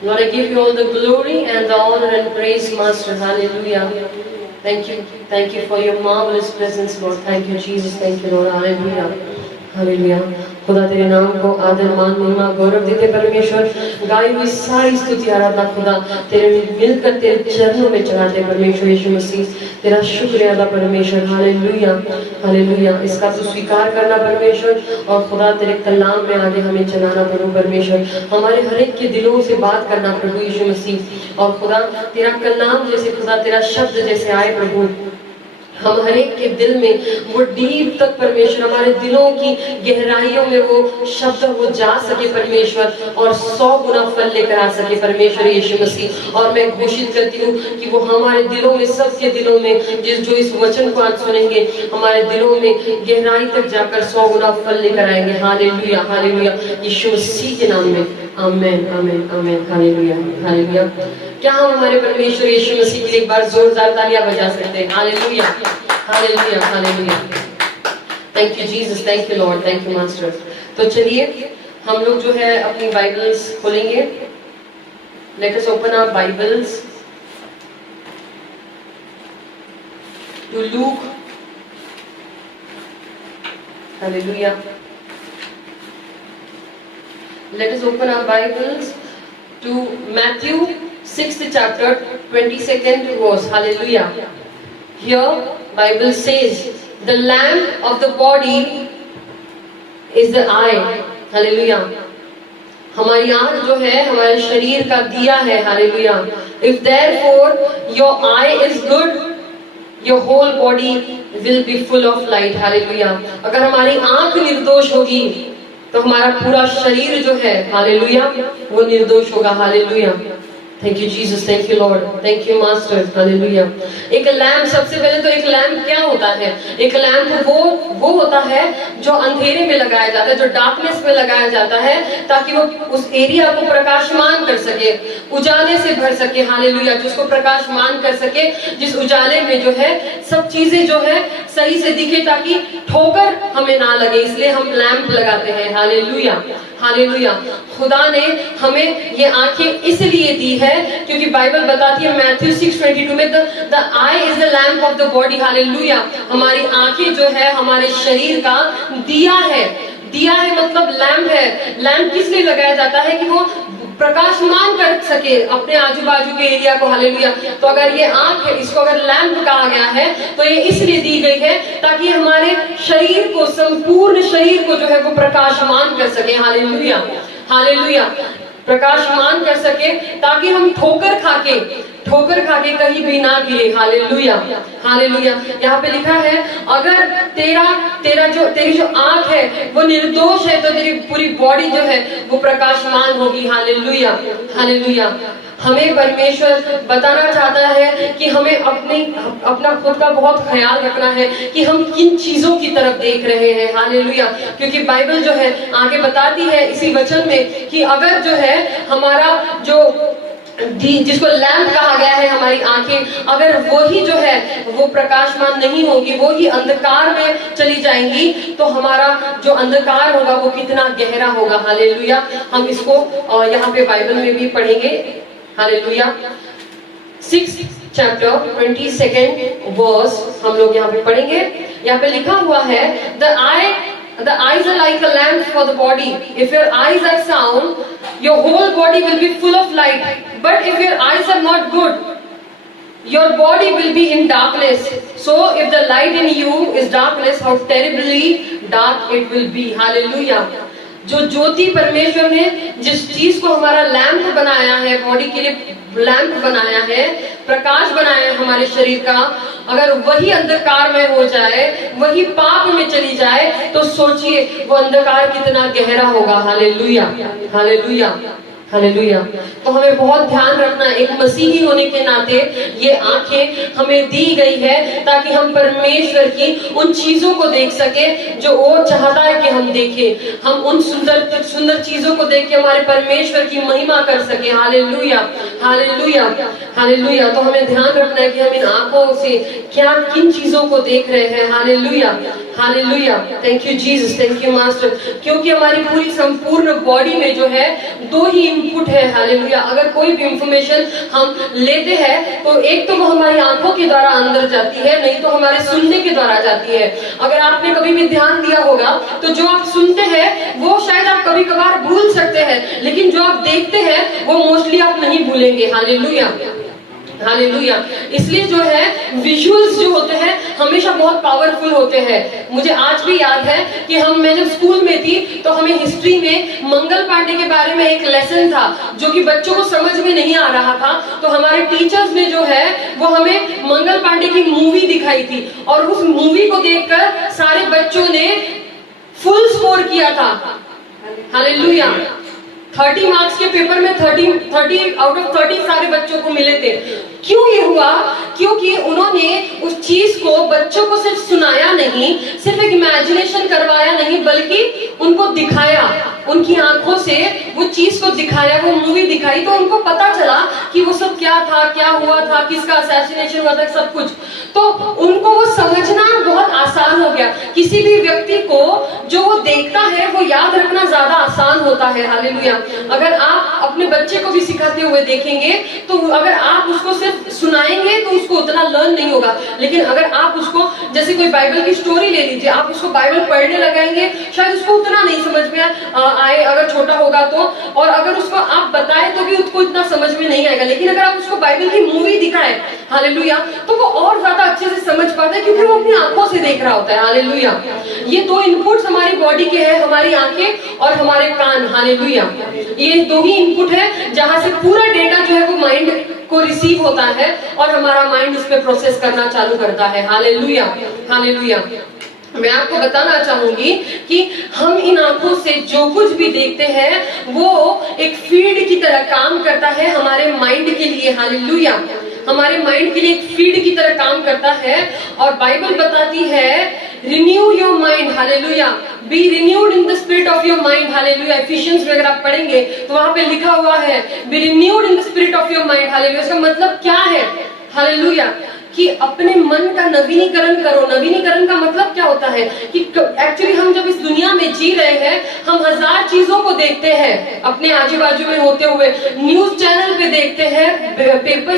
Lord, I give you all the glory and the honor and praise, Master. Hallelujah. Thank you for your marvelous presence, Lord. Thank you, Jesus. Thank you, Lord. Hallelujah. Hallelujah. खुदा तेरे नाम को आदर मान महिमा गौरव देते परमेश्वर। गाई हुई सारी स्तुति आराधना खुदा तेरे मिलकर तेरे चरणों में चढ़ाते परमेश्वर यीशु मसीह। तेरा शुक्रिया अदा परमेश्वर। Hallelujah hallelujah. इसका तो स्वीकार करना परमेश्वर और खुदा तेरे कलाम में आगे हमें चलाना प्रभु परमेश्वर। हमारे हर एक के दिलों से बात करना प्रभु यीशु मसीह। और खुदा तेरा कलाम जैसे खुदा तेरा शब्द जैसे आए प्रभु हम हर एक के दिल में वो डीप तक परमेश्वर हमारे दिलों की गहराइयों में वो शब्द वो जा सके परमेश्वर और 100 गुना फल लेकर आ सके परमेश्वर यीशु मसीह। और मैं घोषित करती हूँ कि वो हमारे दिलों में सबके दिलों में जो इस वचन को आज सुनेंगे हमारे दिलों में गहराई तक जाकर 100 गुना फल लेकर आएंगे। हालेलुया हालेलुया यीशु मसीह के नाम में आमेन आमेन आमेन। Hallelujah hallelujah. क्या हम हमारे परमेश्वर यीशु मसीह के लिए एक बार जोरदार तालियां बजा सकते हैं? Hallelujah hallelujah hallelujah. Thank you Jesus, thank you Lord, thank you master. तो चलिए हम लोग जो है अपनी बाइबल्स खोलेंगे। Let us open our Bibles to Luke. Hallelujah. Let us open our Bibles to Matthew 6th chapter 22nd verse. Hallelujah. Here Bible says the lamp of the body is the eye. Hallelujah. हमारी आँख जो है हमारे शरीर का दिया है। Hallelujah. If therefore your eye is good, your whole body will be full of light. Hallelujah. अगर हमारी आँख निर्दोष होगी तो हमारा पूरा शरीर जो है हालेलुया वो निर्दोष होगा। Hallelujah. Thank you Jesus, thank you Lord, thank you master. Hallelujah. एक लैंप, सबसे पहले तो एक लैंप क्या होता है? एक लैंप वो होता है जो अंधेरे में लगाया जाता है, जो डार्कनेस में लगाया जाता है ताकि वो उस एरिया को प्रकाशमान कर सके, उजाले से भर सके। हालेलुया। जिसको प्रकाशमान कर सके, जिस उजाले में जो है सब चीजें जो है सही से दिखे ताकि ठोकर हमें ना लगे, इसलिए हम लैंप लगाते हैं। Hallelujah hallelujah. खुदा ने हमें ये आंखें इसलिए दी है क्योंकि बाइबल बताती है मैथ्यू 6:22 में the I is the lamp of the body. Hallelujah. हमारी आंखें जो है हमारे शरीर का दिया है। दिया है मतलब लैंप है। लैंप किस लिए लगाया जाता है? कि वो प्रकाशमान कर सके अपने आजू बाजू के एरिया को। हालेलुया। तो अगर ये आंख है, इसको अगर लैंप कहा गया है तो ये इसलिए दी गई है ताकि हमारे शरीर को, संपूर्ण शरीर को जो है वो प्रकाशमान कर सके। Hallelujah hallelujah. प्रकाशमान कर सके ताकि हम ठोकर खाके कहीं भी ना गिरे। Hallelujah hallelujah. यहाँ पे लिखा है अगर तेरी जो आंख है वो निर्दोष है तो तेरी पूरी बॉडी जो है वो प्रकाशमान होगी। Hallelujah hallelujah. हमें परमेश्वर बताना चाहता है कि हमें अपना खुद का बहुत ख्याल रखना है कि हम किन चीजों की तरफ देख रहे हैं। हालेलुया। क्योंकि बाइबल जो है आगे बताती है इसी वचन में कि अगर जो है हमारा जो जिसको लैंप कहा गया है हमारी आंखें, अगर वही जो है वो प्रकाशमान नहीं होगी, वो ही अंधकार में चली जाएंगी तो हमारा जो अंधकार होगा वो कितना गहरा होगा। हालेलुया। हम इसको यहाँ पे बाइबल में भी पढ़ेंगे। Hallelujah. 6th chapter 22nd verse हम लोग यहाँ पे पढ़ेंगे। यहाँ पे लिखा हुआ है The eyes are like a lamp for the body. If your eyes are sound, your whole body will be full of light. But if your eyes are not good, your body will be in darkness. So if the light in you is darkness, how terribly dark it will be. Hallelujah. जो ज्योति परमेश्वर ने जिस चीज को हमारा lamp बनाया है, body के लिए लैंप बनाया है, प्रकाश बनाया है हमारे शरीर का, अगर वही अंधकार में हो जाए, वही पाप में चली जाए तो सोचिए वो अंधकार कितना गहरा होगा। Hallelujah hallelujah hallelujah. तो हमें बहुत ध्यान रखना, एक मसीही होने के नाते ये आंखें हमें दी गई है ताकि हम परमेश्वर की उन चीजों को देख सके जो वो चाहता है कि हम देखें। हम उन सुंदर सुंदर चीजों को देख के हमारे परमेश्वर की महिमा कर सके। Hallelujah hallelujah hallelujah. तो हमें ध्यान रखना है कि हम इन आंखों से किन चीजों को देख रहे हैं। Hallelujah hallelujah, thank you Jesus, thank you master. क्योंकि हमारी पूरी संपूर्ण बॉडी में जो है दो ही इनपुट है। हालेलुया, अगर कोई भी इंफॉर्मेशन हम लेते हैं तो एक तो वो हमारी आंखों के द्वारा अंदर जाती है, नहीं तो हमारे सुनने के द्वारा जाती है। अगर आपने कभी भी ध्यान दिया होगा तो जो आप सुनते हैं वो शायद आप कभी कभार भूल सकते हैं, लेकिन जो आप देखते हैं वो मोस्टली आप नहीं भूलेंगे। Hallelujah, hallelujah. इसलिए जो है विजुअल्स जो होते हैं हमेशा बहुत पावरफुल होते हैं। मुझे आज भी याद है कि मैं जब स्कूल में थी तो हमें हिस्ट्री में मंगल पांडे के बारे में एक लेसन था जो कि बच्चों को समझ में नहीं आ रहा था। तो हमारे टीचर्स ने जो है वो हमें मंगल पांडे की मूवी दिखाई थी और उस मूवी को देखकर सारे बच्चों ने फुल स्कोर किया था। हालेलुया, 30 मार्क्स के पेपर में 30 आउट ऑफ 30 सारे बच्चों को मिले थे। क्यों ये हुआ? क्योंकि उन्होंने उस चीज को बच्चों को सिर्फ सुनाया नहीं, सिर्फ एक इमेजिनेशन करवाया नहीं, बल्कि उनको दिखाया, उनकी आंखों से वो चीज को दिखाया, वो मूवी दिखाई, तो उनको पता चला कि वो सब क्या था, क्या हुआ था, किसका असैसिनेशन हुआ था, सब कुछ। तो उनको वो समझना बहुत आसान हो गया। किसी भी व्यक्ति को जो वो देखता है वो याद रखना ज्यादा आसान होता है। हालेलुया। अगर आप अपने बच्चे को भी सिखाते हुए देखेंगे तो अगर आप उसको सिर्फ सुनाएंगे तो उसको उतना लर्न नहीं होगा, लेकिन अगर आप उसको जैसे कोई बाइबल की स्टोरी ले लीजिए, आप उसको बाइबल पढ़ने लगाएंगे शायद उसको उतना नहीं समझ में आए अगर छोटा होगा तो, और अगर उसको आप बताएं तो भी उसको इतना समझ में नहीं आएगा। लेकिन अगर आप उसको बाइबल की मूवी दिखाएं, हालेलुया, तो वो और ज्यादा अच्छे से समझ पाता है क्योंकि वो अपनी आंखों से देख रहा होता है। हालेलुया। ये दो इनपुट्स हमारी बॉडी के हैं, हमारी आंखें और हमारे कान। हालेलुया, ये दो ही इनपुट है जहां से पूरा डेटा जो है वो माइंड को रिसीव होता है और हमारा माइंड उस पर प्रोसेस करना चालू करता है। Hallelujah, hallelujah. मैं आपको बताना चाहूंगी कि हम इन आंखों से जो कुछ भी देखते हैं वो एक फीड की तरह काम करता है हमारे माइंड के लिए। हालेलुया, हमारे माइंड के लिए एक फीड की तरह काम करता है। और बाइबल बताती है renew your mind. Hallelujah, B renewed in the spirit of your mind. Hallelujah. Efficiency में अगर आप पढ़ेंगे तो वहां पे लिखा हुआ है B renewed in the spirit of your mind. Hallelujah. इसका मतलब क्या है? हालेलुया, कि अपने मन का नवीनीकरण करो। नवीनीकरण का मतलब क्या होता है कि एक्चुअली हम जब इस दुनिया में जी रहे हैं हम हजार चीजों को देखते हैं अपने आजू बाजू में होते हुए, न्यूज चैनल पे देखते हैं,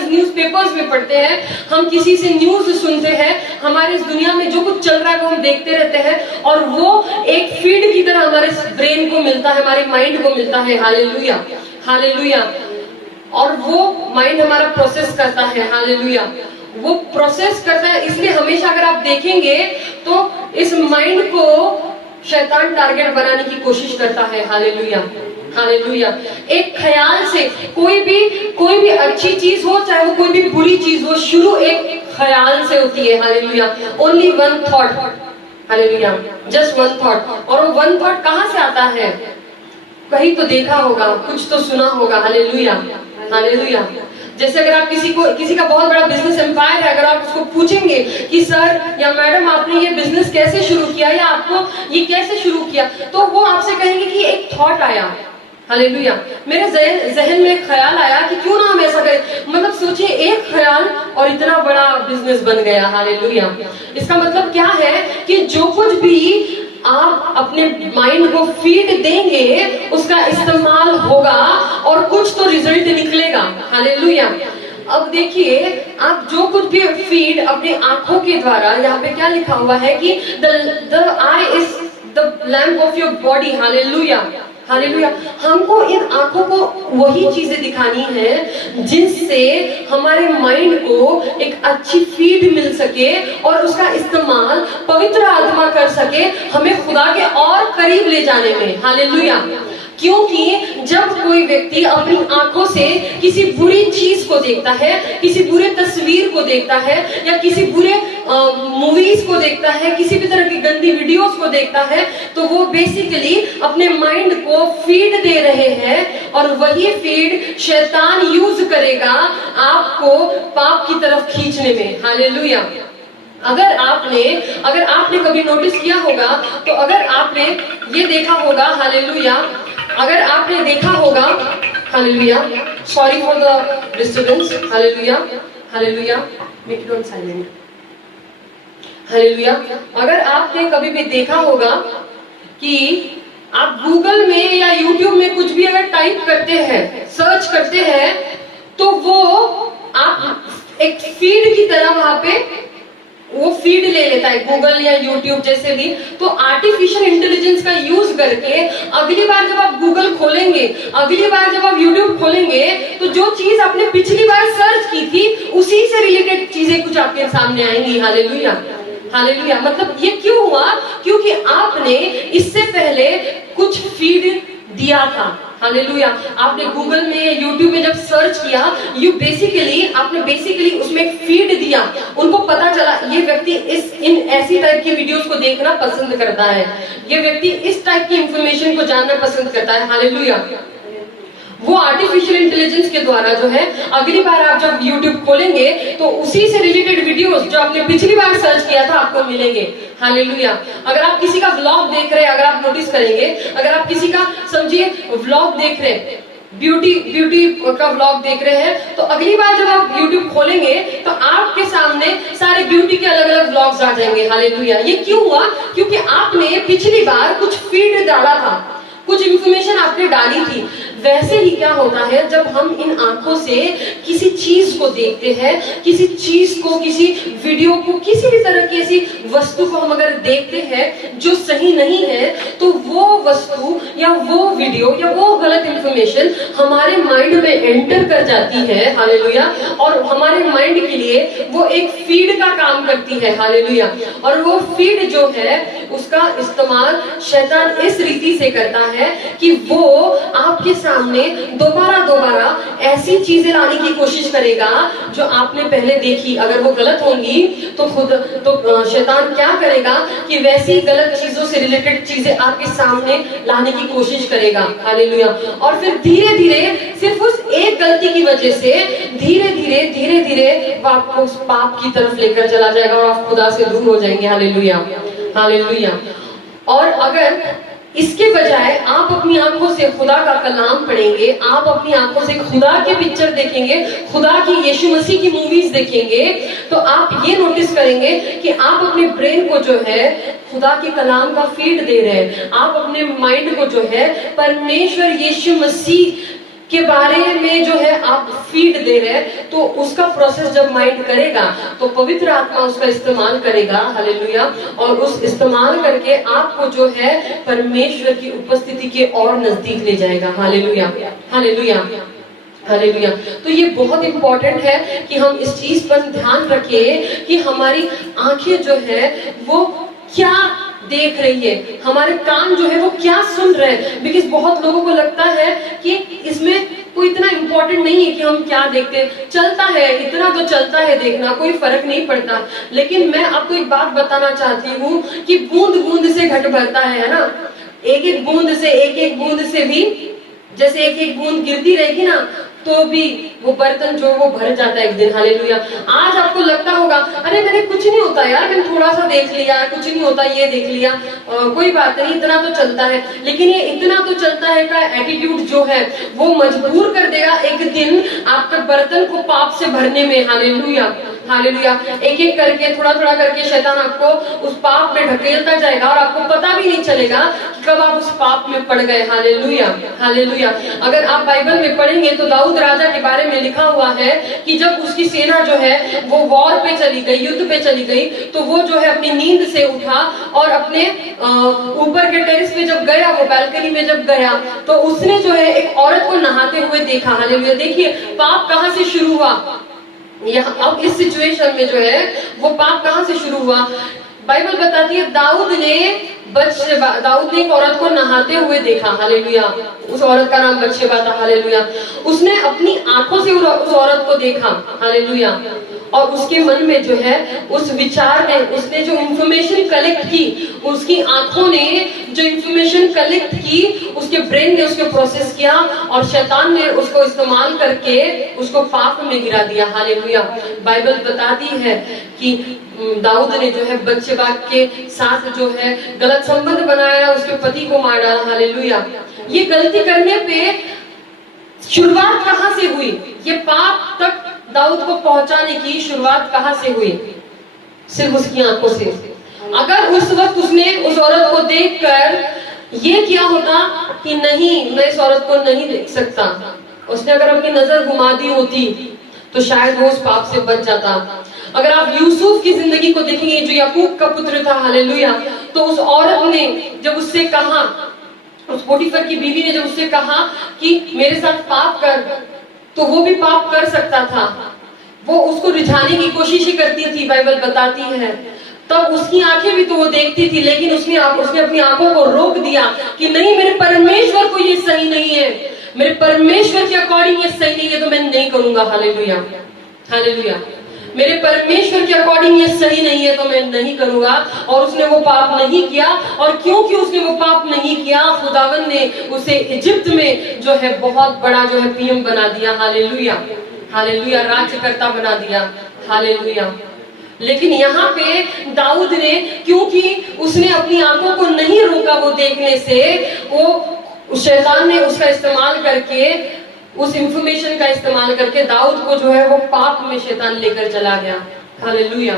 न्यूज़पेपर्स में पढ़ते हैं, हम किसी से न्यूज सुनते हैं, हमारे इस दुनिया में जो कुछ चल रहा है वो हम देखते रहते हैं और वो एक फीड की तरह हमारे ब्रेन को मिलता है, हमारे माइंड को मिलता है। Hallelujah, hallelujah. और वो माइंड हमारा प्रोसेस करता है। हालेलुया, वो प्रोसेस करता है। इसलिए हमेशा अगर आप देखेंगे तो इस माइंड को शैतान टारगेट बनाने की कोशिश करता है। Hallelujah, hallelujah. एक ख्याल से कोई भी अच्छी चीज हो, चाहे वो कोई भी बुरी चीज हो, शुरू एक ख्याल से होती है। Hallelujah, only one thought. Hallelujah, just one thought. और वो वन थॉट कहाँ से आता है? कहीं तो देखा होगा, कुछ तो सुना होगा। Hallelujah, hallelujah. जैसे अगर आप किसी का बहुत बड़ा बिजनेस एम्पायर है, अगर आप उसको पूछेंगे कि सर या मैडम आपने ये बिजनेस कैसे शुरू किया या आपको ये कैसे शुरू किया, तो वो आपसे कहेंगे कि एक थॉट आया। हालेलुया, मेरे जहन में एक ख्याल आया कि क्यों ना हम ऐसा करें। मतलब सोचिए, एक ख्याल और इतना बड़ा बिजनेस बन गया। हालेलुया। इसका मतलब क्या है कि जो कुछ भी आप अपने माइंड को फीड देंगे उसका इस्तेमाल होगा और कुछ तो रिजल्ट निकलेगा। हालेलुया। अब देखिए, आप जो कुछ भी फीड अपनी आंखों के द्वारा, यहाँ पे क्या लिखा हुआ है कि the eye is the lamp of your body। Hallelujah, hallelujah. हमको इन आंखों को वही चीजें दिखानी है जिनसे हमारे माइंड को एक अच्छी फीड मिल सके और उसका इस्तेमाल पवित्र आत्मा कर सके हमें खुदा के और करीब ले जाने में। हालेलुया। क्योंकि जब कोई व्यक्ति अपनी आंखों से किसी बुरी चीज को देखता है, किसी बुरे तस्वीर को देखता है या किसी बुरे मूवीज को देखता है, किसी भी तरह की गंदी वीडियोस को देखता है, तो वो बेसिकली अपने माइंड को फीड दे रहे हैं और वही फीड शैतान यूज करेगा आपको पाप की तरफ खींचने में। हालेलुया। अगर आपने कभी नोटिस किया होगा तो अगर आपने ये देखा होगा, हालेलुया, अगर आपने देखा होगा, hallelujah, sorry for the disturbance, hallelujah, hallelujah, make it on silent. Hallelujah. अगर आपने कभी भी देखा होगा कि आप गूगल में या यूट्यूब में कुछ भी अगर टाइप करते हैं, सर्च करते हैं, तो वो आप एक फीड की तरह वहां पे वो फीड ले लेता है, गूगल या यूट्यूब जैसे भी। तो आर्टिफिशियल इंटेलिजेंस का यूज करके अगली बार जब आप गूगल खोलेंगे, अगली बार जब आप यूट्यूब खोलेंगे, तो जो चीज आपने पिछली बार सर्च की थी उसी से रिलेटेड चीजें कुछ आपके सामने आएंगी। Hallelujah, hallelujah. मतलब ये क्यों हुआ? क्योंकि आपने इससे पहले कुछ फीड दिया था। हालेलुया। आपने गूगल में, यूट्यूब में जब सर्च किया, आपने बेसिकली उसमें एक फीड दिया। उनको पता चला ये व्यक्ति इन ऐसी टाइप की वीडियोस को देखना पसंद करता है, ये व्यक्ति इस टाइप की इंफॉर्मेशन को जानना पसंद करता है। हालेलुया। वो आर्टिफिशियल इंटेलिजेंस के द्वारा जो है, अगली बार आप जब YouTube खोलेंगे तो उसी से रिलेटेड वीडियोस जो आपने पिछली बार सर्च किया था आपको मिलेंगे। हालेलुया। अगर आप किसी का व्लॉग देख रहे हैं, अगर आप नोटिस करेंगे, अगर आप किसी का समझिए व्लॉग देख रहे हैं, ब्यूटी का व्लॉग देख रहे हैं, तो अगली बार जब आप YouTube खोलेंगे तो आपके सामने सारे ब्यूटी के अलग अलग व्लॉग्स आ जाएंगे। हालेलुया। ये क्यों हुआ? क्योंकि आपने पिछली बार कुछ फीड डाला था, कुछ इंफॉर्मेशन आपने डाली थी। वैसे ही क्या होता है, जब हम इन आंखों से किसी चीज को देखते हैं, किसी चीज को, किसी वीडियो को, किसी भी तरह की ऐसी वस्तु को हम अगर देखते हैं जो सही नहीं है, तो वो वस्तु या वो वीडियो या वो गलत इंफॉर्मेशन हमारे माइंड में एंटर कर जाती है। हालेलुया। और हमारे माइंड के लिए वो एक फीड का काम करती है। हालेलुया। और वो फीड जो है उसका इस्तेमाल शैतान इस रीति से करता है कि वो आपके सामने दोबारा ऐसी चीजें लाने की कोशिश करेगा जो आपने पहले देखी। अगर वो गलत होंगी तो शैतान क्या करेगा कि वैसी गलत चीजों से रिलेटेड चीजें आपके सामने लाने की कोशिश करेगा। हालेलुया। और फिर धीरे धीरे सिर्फ उस एक गलती की वजह से धीरे धीरे वो आपको उस पाप की तरफ लेकर चला जाएगा और आप खुदा से दूर हो जाएंगे। Hallelujah, hallelujah. और अगर इसके बजाय आप अपनी आंखों से खुदा का कलाम पढ़ेंगे, आप अपनी आंखों से खुदा के पिक्चर देखेंगे, खुदा की यीशु मसीह की मूवीज देखेंगे, तो आप ये नोटिस करेंगे कि आप अपने ब्रेन को जो है खुदा के कलाम का फीड दे रहे हैं। आप अपने माइंड को जो है परमेश्वर यीशु मसीह के बारे में जो है आप फीड दे रहे हैं। तो उसका प्रोसेस जब माइंड करेगा तो पवित्र आत्मा उसका इस्तेमाल करेगा। हालेलुया। और उस इस्तेमाल करके आपको जो है परमेश्वर की उपस्थिति के और नजदीक ले जाएगा। Hallelujah, hallelujah, hallelujah. तो ये बहुत इंपॉर्टेंट है कि हम इस चीज पर ध्यान रखें कि हमारी आंखें जो है वो क्या देख रही है, हमारे कान जो है वो क्या सुन रहे हैं। बिकॉज बहुत लोगों को लगता है कि इसमें कोई इतना इंपॉर्टेंट नहीं है कि हम क्या देखते हैं, चलता है, इतना तो चलता है देखना, कोई फर्क नहीं पड़ता। लेकिन मैं आपको एक बात बताना चाहती हूँ कि बूंद बूंद से घट भरता है ना। एक एक बूंद से भी जैसे एक एक बूंद गिरती रहेगी ना तो भी वो बर्तन जो वो भर जाता है एक दिन। हालेलुया। आज आपको लगता होगा अरे मैंने कुछ नहीं होता यार, मैंने थोड़ा सा देख लिया, कुछ नहीं होता, ये देख लिया, कोई बात नहीं, इतना तो चलता है। लेकिन ये इतना तो चलता है का एटीट्यूड जो है वो मजबूर कर देगा एक दिन आपके बर्तन को पाप से भरने में। Hallelujah, hallelujah. एक एक करके, थोड़ा थोड़ा करके शैतान आपको उस पाप में ढकेलता जाएगा और आपको पता भी नहीं चलेगा कि कब आप उस पाप में पड़ गए। Hallelujah, hallelujah. अगर आप बाइबल में पढ़ेंगे तो दाऊद राजा के बारे में लिखा हुआ है कि जब उसकी सेना जो है वो वॉर पे चली गई, युद्ध पे चली गई, तो वो जो है अपनी नींद से उठा और अपने ऊपर के टेरेस पे जब गया, वो बालकनी में जब गया, तो उसने जो है एक औरत को नहाते हुए देखा। हालेलुया। देखिए पाप कहां से शुरू हुआ यहाँ, अब इस सिचुएशन में जो है वो पाप कहां से शुरू हुआ। बाइबल बताती है दाऊद ने एक औरत को नहाते हुए देखा। हालेलुया। उस औरत का नाम बत्शेबा था। हालेलुया। उसने अपनी आंखों से उस औरत को देखा। हालेलुया। और उसके मन में जो है उस विचार ने, उसने जो इंफॉर्मेशन कलेक्ट की, उसकी आंखों ने जो इंफॉर्मेशन कलेक्ट की, उसके ब्रेन ने उसको प्रोसेस किया और शैतान ने उसको इस्तेमाल करके उसको पाप में गिरा दिया। हालेलुया। बाइबल बताती है कि दाऊद ने जो है बत्शेबा के साथ जो है गलत संबंध बनाया, उसके पति को मार डाला। हालेलुया। ये गलती करने पे शुरुआत कहां से हुई, ये पाप तक दाऊद को पहुंचाने की शुरुआत कहां से हुई? सिर्फ उसकी आंखों से। अगर उस वक्त उसने उस औरत को देखकर ये किया होता कि नहीं, मैं इस औरत को नहीं देख सकता, उसने अगर अपनी नजर घुमा दी होती तो शायद वो उस पाप से बच जाता। अगर आप यूसुफ की जिंदगी को देखेंगे, जो याकूब का पुत्र था, हालेलुया, तो उस औरत ने जब उससे कहा, उस पोटीफर की बीवी ने जब उससे कहा कि मेरे साथ पाप कर, तो वो भी पाप कर सकता था। वो उसको रिझाने की कोशिश ही करती थी, बाइबल बताती है। तब उसकी आंखें भी तो वो देखती थी, लेकिन उसने अपनी आंखों को रोक दिया कि नहीं, मेरे परमेश्वर को ये सही नहीं है, मेरे परमेश्वर के अकॉर्डिंग ये सही नहीं है, तो मैं नहीं करूंगा। Hallelujah, hallelujah. मेरे परमेश्वर के अकॉर्डिंग ये सही नहीं है तो मैं नहीं करूंगा। और उसने वो पाप नहीं किया, और क्योंकि उसने वो पाप नहीं किया, खुदावन ने उसे इजिप्ट में जो है बहुत बड़ा जो है पीएम बना दिया। हालेलुया, हालेलुया, राज्यकर्ता बना दिया। हालेलुया। लेकिन यहाँ पे दाऊद ने, क्योंकि उसने अपनी आंखों को नहीं रोका वो देखने से, वो शैतान ने उसका इस्तेमाल करके, उस इंफॉर्मेशन का इस्तेमाल करके दाऊद को जो है वो पाप में शैतान लेकर चला गया। Hallelujah,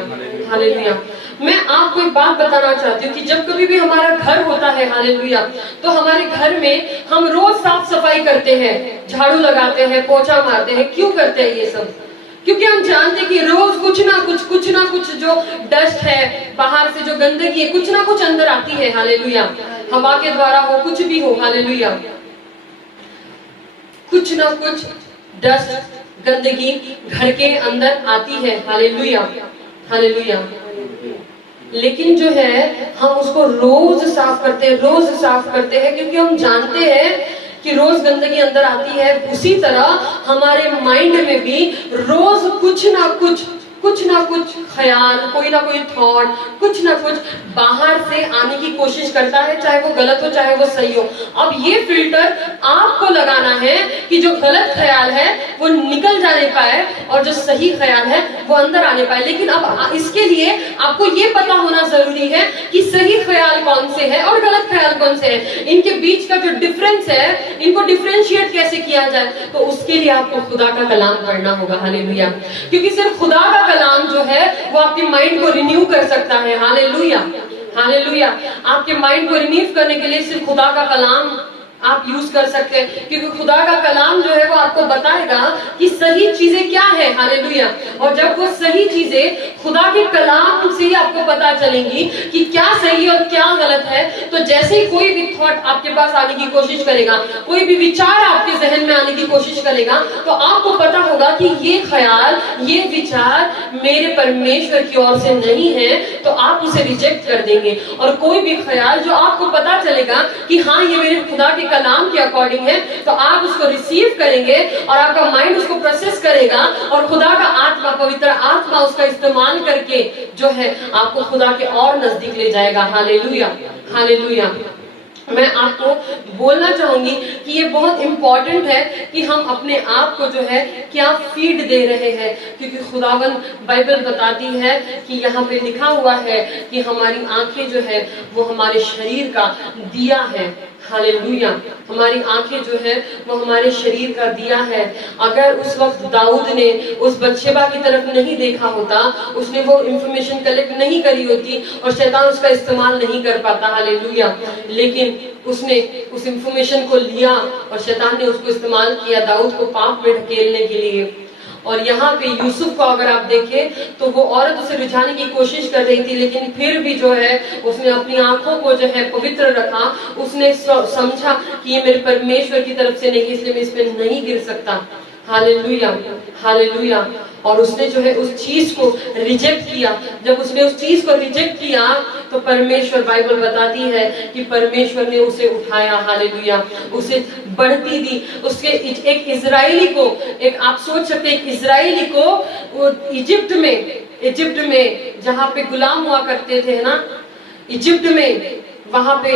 hallelujah. मैं आपको एक बात बताना चाहती हूँ कि जब कभी भी हमारा घर होता है, हालेलुया, तो हमारे घर में हम रोज साफ सफाई करते हैं, झाड़ू लगाते हैं, पोछा मारते हैं। क्यों करते हैं ये सब? क्योंकि हम जानते हैं कि रोज कुछ ना कुछ जो डस्ट है, बाहर से जो गंदगी है, कुछ ना कुछ अंदर आती है। हालेलुया, हवा के द्वारा हो, कुछ भी हो, हालेलुया, कुछ ना कुछ डस्ट, गंदगी घर के अंदर आती है। Hallelujah, hallelujah. लेकिन जो है हम उसको रोज साफ करते हैं, क्योंकि हम जानते हैं कि रोज गंदगी अंदर आती है। उसी तरह हमारे माइंड में भी रोज कुछ ना कुछ ख्याल, कोई ना कोई थॉट, कुछ ना कुछ बाहर से आने की कोशिश करता है, चाहे वो गलत हो चाहे वो सही हो। अब ये फिल्टर आपको लगाना है कि जो गलत ख्याल है वो निकल जाने पाए और जो सही ख्याल है वो अंदर आने पाए। लेकिन अब इसके लिए आपको ये पता होना जरूरी है कि सही ख्याल कौन से है और गलत ख्याल कौन से है, इनके बीच का जो डिफरेंस है, इनको डिफरेंशिएट कैसे किया जाए। तो उसके लिए आपको खुदा का कलाम पढ़ना होगा। हालेलुया, क्योंकि सिर्फ खुदा का कलाम जो है वो आपके माइंड को रिन्यू कर सकता है। Hallelujah, hallelujah. आपके माइंड को रिन्यू करने के लिए सिर्फ खुदा का कलाम आप यूज कर सकते हैं, क्योंकि खुदा का कलाम जो है वो आपको बताएगा कि सही चीजें क्या है। हालेलुया। और जब वो सही चीजें खुदा के कलाम से ही आपको पता चलेंगी कि क्या सही और क्या गलत है, तो जैसे ही कोई भी थॉट आपके पास आने की कोशिश करेगा, कोई भी विचार आपके जहन में आने की कोशिश करेगा, तो आपको पता होगा कि ये ख्याल, ये विचार मेरे परमेश्वर की ओर से नहीं है, तो आप उसे रिजेक्ट कर देंगे। और कोई भी ख्याल जो आपको पता चलेगा कि हाँ ये मेरे खुदा के कलाम के अकॉर्डिंग है, तो आप उसको रिसीव करेंगे और आपका माइंड उसको प्रोसेस करेगा, और खुदा का आत्मा, पवित्र आत्मा उसका इस्तेमाल करके जो है आपको खुदा के और नजदीक ले जाएगा। Hallelujah, hallelujah. मैं आपको बोलना चाहूंगी कि ये बहुत इंपॉर्टेंट है कि हम अपने आप को जो है क्या फीड दे रहे हैं, क्योंकि खुदावन बाइबल बताती है कि यहाँ पे लिखा हुआ है कि हमारी आंखें जो है वो हमारे शरीर का दिया है। हालेलुया। हमारी आंखें जो है वो हमारे शरीर का दिया है। अगर उस वक्त दाऊद ने उस बत्शेबा की तरफ नहीं देखा होता, उसने वो इंफॉर्मेशन कलेक्ट नहीं करी होती और शैतान उसका इस्तेमाल नहीं कर पाता। हालेलुया। लेकिन उसने उस इंफॉर्मेशन को लिया और शैतान ने उसको इस्तेमाल किया दाऊद को पाप में ढकेलने के लिए। और यहाँ पे यूसुफ को अगर आप देखें तो वो औरत उसे रिझाने की कोशिश कर रही थी, लेकिन फिर भी जो है उसने अपनी आंखों को जो है पवित्र रखा। उसने समझा कि ये मेरे परमेश्वर की तरफ से नहीं, इसलिए मैं इसमें नहीं गिर सकता। Hallelujah, hallelujah. और उसने जो है उस चीज को रिजेक्ट किया। जब उसने उस चीज को रिजेक्ट किया तो परमेश्वर, बाइबल बताती है कि परमेश्वर ने उसे उठाया। हालेलुया। उसे बढ़ती दी। उसके एक इजरायली को, एक आप सोच सकते हैं, एक इजरायली को इजिप्ट में जहाँ पे गुलाम हुआ करते थे ना, इजिप्ट में, वहां पे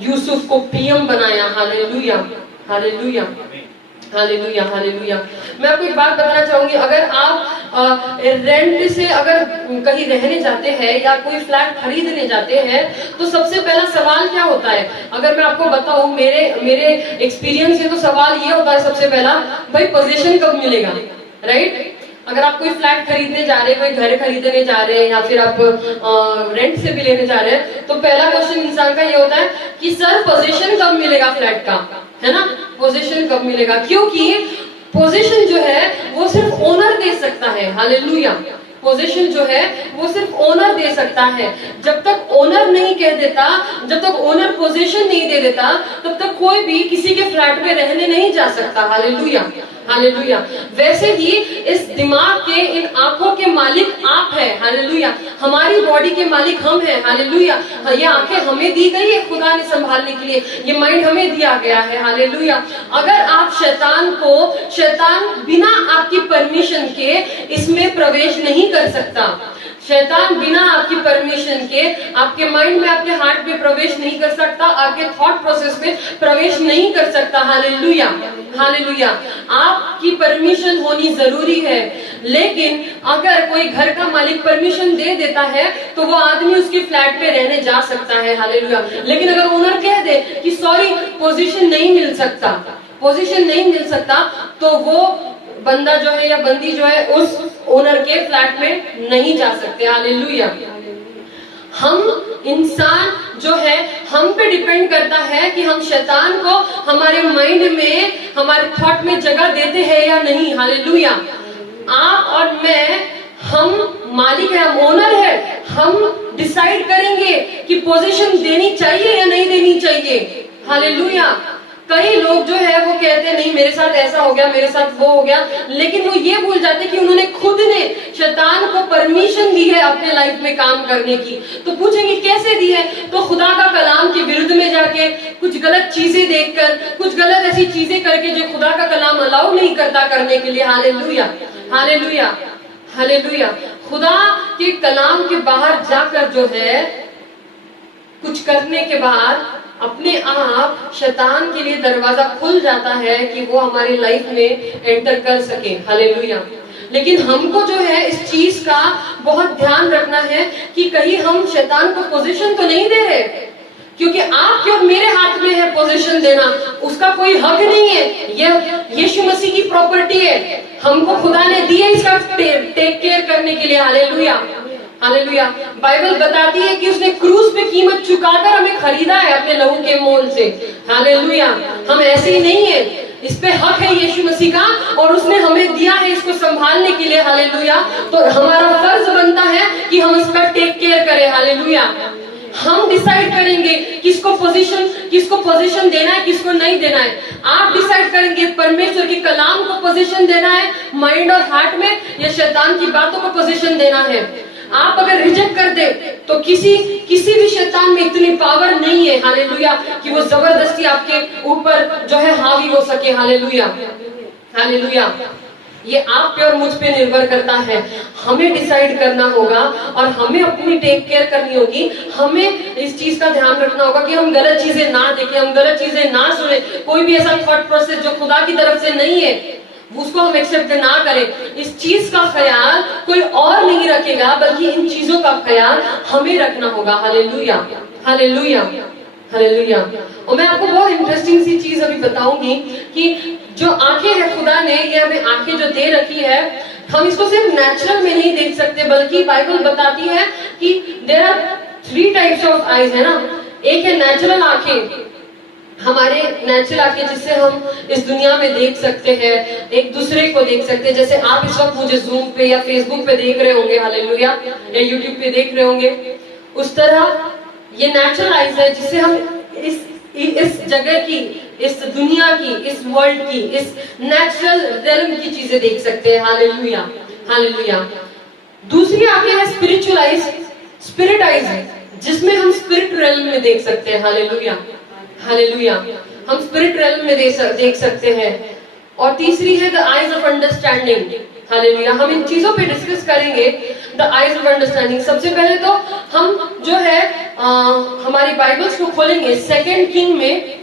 यूसुफ को पीएम बनाया। Hallelujah, hallelujah, hallelujah, hallelujah. मैं आपको एक बात बताना चाहूंगी, अगर आप रेंट से अगर कहीं रहने जाते हैं या कोई फ्लैट खरीदने जाते हैं, तो सबसे पहला सवाल क्या होता है? अगर मैं आपको बताऊं, मेरे एक्सपीरियंस से तो सवाल ये होता है सबसे पहला, भाई पोजीशन कब मिलेगा, राइट? अगर आप कोई फ्लैट खरीदने जा रहे हैं, कोई घर खरीदने जा रहे हैं, या फिर आप रेंट से भी लेने जा रहे हैं, तो पहला क्वेश्चन इंसान का ये होता है कि सर पोजीशन कब मिलेगा फ्लैट का, है ना? पोजीशन कब मिलेगा? क्योंकि पोजीशन जो है वो सिर्फ ओनर दे सकता है। हालेलुया। पोजीशन जो है वो सिर्फ ओनर दे सकता है। जब तक ओनर नहीं कह देता, जब तक ओनर पोजीशन नहीं दे देता, तब तक कोई भी किसी के फ्लैट में रहने नहीं जा सकता। Hallelujah, hallelujah. वैसे ही इस दिमाग के, इन आंखों के मालिक आप हैं। हालेलुया। हमारी बॉडी के मालिक हम हैं। हालेलुया। ये आंखें हमें दी गई है खुदा ने संभालने के लिए, ये माइंड हमें दिया गया है। हालेलुया। अगर आप शैतान बिना आपकी परमिशन के इसमें प्रवेश नहीं कर सकता। शैतान बिना आपकी परमिशन के आपके माइंड में, आपके हार्ट में प्रवेश नहीं कर सकता, आपके थॉट प्रोसेस में प्रवेश नहीं कर सकता। Hallelujah, hallelujah. आपकी परमिशन होनी जरूरी है। लेकिन अगर कोई घर का मालिक परमिशन दे देता है तो वो आदमी उसके फ्लैट पे रहने जा सकता है। हालेलुया। लेकिन अगर ओनर कह दे कि सॉरी पोजीशन नहीं मिल सकता, पोजीशन नहीं मिल सकता, तो वो बंदा जो है या बंदी जो है उस ओनर के फ्लैट में नहीं जा सकते। हालेलुया। हम इंसान जो है हम पे डिपेंड करता है कि हम शैतान को हमारे माइंड में, हमारे थॉट में जगह देते हैं या नहीं। हालेलुया। आप और मैं, हम मालिक है, हम ओनर है। हम डिसाइड करेंगे कि पोजीशन देनी चाहिए या नहीं देनी चाहिए। हालेलुया। कई लोग जो है वो कहते हैं नहीं मेरे साथ ऐसा हो गया, मेरे साथ वो हो गया, लेकिन वो ये भूल जाते कि उन्होंने खुद ने शैतान को परमिशन दी है अपने लाइफ में काम करने की। तो पूछेंगे कैसे दी है? तो खुदा का कलाम के विरुद्ध में जाके, कुछ गलत चीजें देखकर, कुछ गलत ऐसी चीजें करके जो खुदा का कलाम अलाउ नहीं करता करने के लिए। Hallelujah, hallelujah, hallelujah. खुदा के कलाम के बाहर जाकर जो है कुछ करने के बाद अपने आप शैतान के लिए दरवाजा खुल जाता है कि वो हमारी लाइफ में एंटर कर सके। हालेलुया। लेकिन हमको जो है इस चीज का बहुत ध्यान रखना है कि कहीं हम शैतान को पोजीशन तो नहीं दे रहे, क्योंकि आपके और मेरे हाथ में है पोजीशन देना, उसका कोई हक नहीं है। ये यीशु मसीह की प्रॉपर्टी है, हमको खुदा ने दी है इसका टेक केयर करने के लिए। Hallelujah, hallelujah. बाइबल बताती है कि उसने क्रूज पे कीमत चुकाकर हमें खरीदा है अपने लहू के मोल से। हालेलुया। हम ऐसे ही नहीं है, इस पे हक है यीशु मसीह का और उसने हमें दिया है इसको संभालने के लिए। हालेलुया। तो हमारा फर्ज बनता है कि हम इसका टेक केयर करें। हालेलुया। हम डिसाइड करेंगे किसको पोजीशन देना है, किसको नहीं देना है। आप डिसाइड करेंगे परमेश्वर के कलाम को पोजीशन देना है माइंड और हार्ट में, या शैतान की बातों को पोजीशन देना है। आप अगर रिजेक्ट कर दे तो किसी भी शैतान में इतनी पावर नहीं है। हालेलुया। कि वो जबरदस्ती आपके ऊपर जो है हावी हो सके। Hallelujah, hallelujah. ये आप पे और मुझ पे निर्भर करता है। हमें डिसाइड करना होगा और हमें अपनी टेक केयर करनी होगी। हमें इस चीज का ध्यान रखना होगा कि हम गलत चीजें ना देखें, हम गलत चीजें ना सुने। कोई भी ऐसा थॉट प्रोसेस जो खुदा की तरफ से नहीं है उसको हम एक्सेप्ट ना करें। इस चीज का ख्याल कोई और नहीं रखेगा, बल्कि इन चीजों का ख्याल हमें रखना होगा। Hallelujah, hallelujah, hallelujah. और मैं आपको बहुत इंटरेस्टिंग सी चीज अभी बताऊंगी कि जो आंखें हैं खुदा ने, ये हमें आंखें जो दे रखी है, हम इसको सिर्फ नेचुरल में नहीं देख सकते, बल्कि बाइबल बताती है कि there are 3 types of eyes, है ना। एक है नेचुरल आंखें, हमारे नेचुरल आंखें जिससे हम इस दुनिया में देख सकते हैं, एक दूसरे को देख सकते हैं। जैसे आप इस वक्त मुझे जूम पे या फेसबुक पे देख रहे होंगे, हालेलुया, या यूट्यूब पे देख रहे होंगे, उस तरह ये नेचुरल आईज है जिससे हम इस जगह की, इस दुनिया की, इस वर्ल्ड की, इस नेचुरल रेलम की चीजें देख सकते हैं। Hallelujah, hallelujah. दूसरी आंखें है स्पिरिचुअल आईज, स्पिरिट आईज है, जिसमें हम स्पिरिट रेलम में देख सकते हैं। Hallelujah, hallelujah. हम स्पिरिट रेलम में देख सकते हैं। और तीसरी है the eyes of understanding. Hallelujah. हम इन चीजों पे डिस्कस करेंगे, द आईज ऑफ अंडरस्टैंडिंग। सबसे पहले तो हम जो है हमारी बाइबल्स को खोलेंगे 2 किंग में,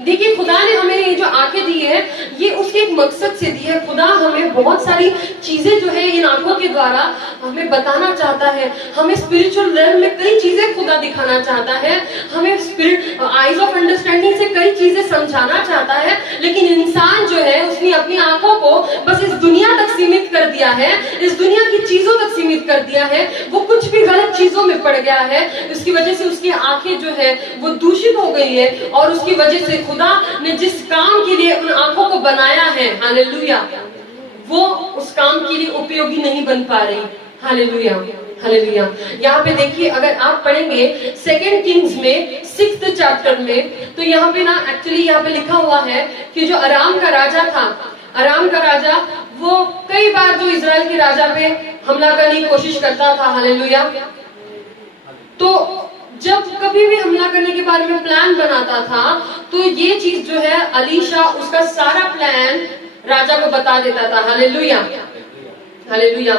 देखिए खुदा ने हमें ये जो आंखें दी है ये उसके एक मकसद से दी है। खुदा हमें बहुत सारी चीजें जो है इन आंखों के द्वारा हमें बताना चाहता है। हमें स्पिरिचुअल लेवल में कई चीजें खुदा दिखाना चाहता है। हमें स्पिरिट आईज ऑफ अंडरस्टैंडिंग से कई चीजें समझाना चाहता है। लेकिन इंसान जो है उसने अपनी आंखों को बस इस दुनिया तक सीमित कर दिया है, इस दुनिया की चीजों तक सीमित कर दिया है। वो कुछ भी गलत चीजों में पड़ गया है। इसकी वजह से उसकी आंखें जो है वो दूषित हो गई है और उसकी वजह से खुदा ने जिस काम के लिए उन आंखों को बनाया है, हालेलुया, वो उस काम के लिए उपयोगी नहीं बन पा रही। Hallelujah, hallelujah. यहाँ पे देखिए अगर आप पढ़ेंगे 2 किंग्स में 6th चैप्टर में, तो यहाँ पे ना एक्चुअली यहाँ पे लिखा हुआ है कि जो अराम का राजा था, अराम का राजा वो कई बार जो इजराइल के राजा पे हमला करने की कोशिश करता था। हालेलुया। तो जब कभी भी हमला करने के बारे में प्लान बनाता था तो ये चीज जो है अलीशा उसका सारा प्लान राजा को बता देता था। Hallelujah, hallelujah.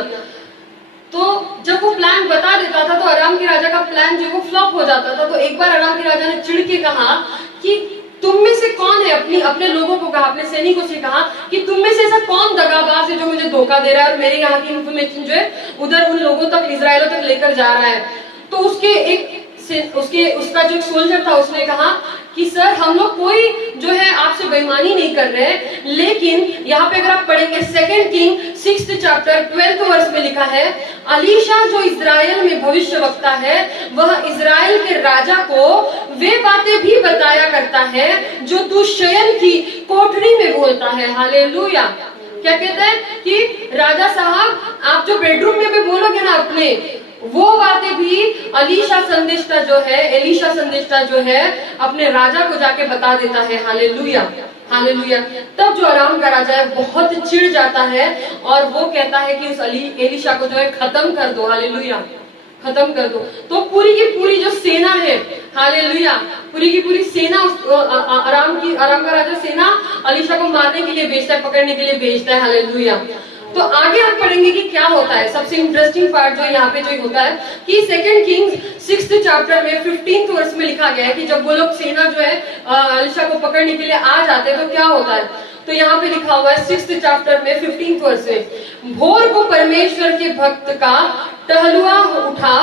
तो जब वो प्लान बता देता था तो अराम के राजा का प्लान जो वो फ्लॉप हो जाता था। तो एक बार अराम के राजा ने चिढ़ के कहा कि तुम में से कौन है, अपने लोगों को कहा, अपने सैनिकों से कहा कि तुम में से ऐसा कौन दगाबाज है जो मुझे धोखा दे रहा है और मेरे यहाँ की इंफॉर्मेशन जो है उधर उन लोगों तक, इजराइलों तक लेकर जा रहा है। तो उसका जो सोल्जर था उसने कहा कि सर हम लोग कोई जो है आपसे बेईमानी नहीं कर रहे, लेकिन यहाँ पे अगर आप पढ़ेंगे 2 king 6th chapter 12th verse में लिखा है, अलीशा जो इजराइल में भविष्यवक्ता है वह इजराइल के राजा को वे बातें भी बताया करता है जो तू शयन की कोठरी में बोलता है। हालेलुया। क्या कहता है कि राजा साहब आप जो बेडरूम में भी बोलोगे ना अपने, वो बातें भी एलीशा संदेष्टा जो है अपने राजा को जाके बता देता है। Hallelujah, hallelujah. तब जो अराम का राजा है बहुत चिढ़ जाता है और वो कहता है कि उस एलीशा को जो है खत्म कर दो। हालेलुया, खत्म कर दो। तो पूरी की पूरी जो सेना है, हालेलुया, पूरी की पूरी सेना अराम का राजा सेना एलीशा को मारने के लिए भेजता है, पकड़ने के लिए भेजता है। हालेलुया। तो आगे हम पढ़ेंगे कि क्या होता है। सबसे इंटरेस्टिंग पार्ट जो यहाँ पे जो होता है कि 2 किंग्स 6th चैप्टर में 15th वर्स में लिखा गया है कि जब वो लोग सेना जो है एलीशा को पकड़ने के लिए आ जाते हैं तो क्या होता है। तो यहाँ पे लिखा हुआ है 6th चैप्टर में 15th वर्स में, भोर को परमेश्वर के भक्त का टहलुआ उठा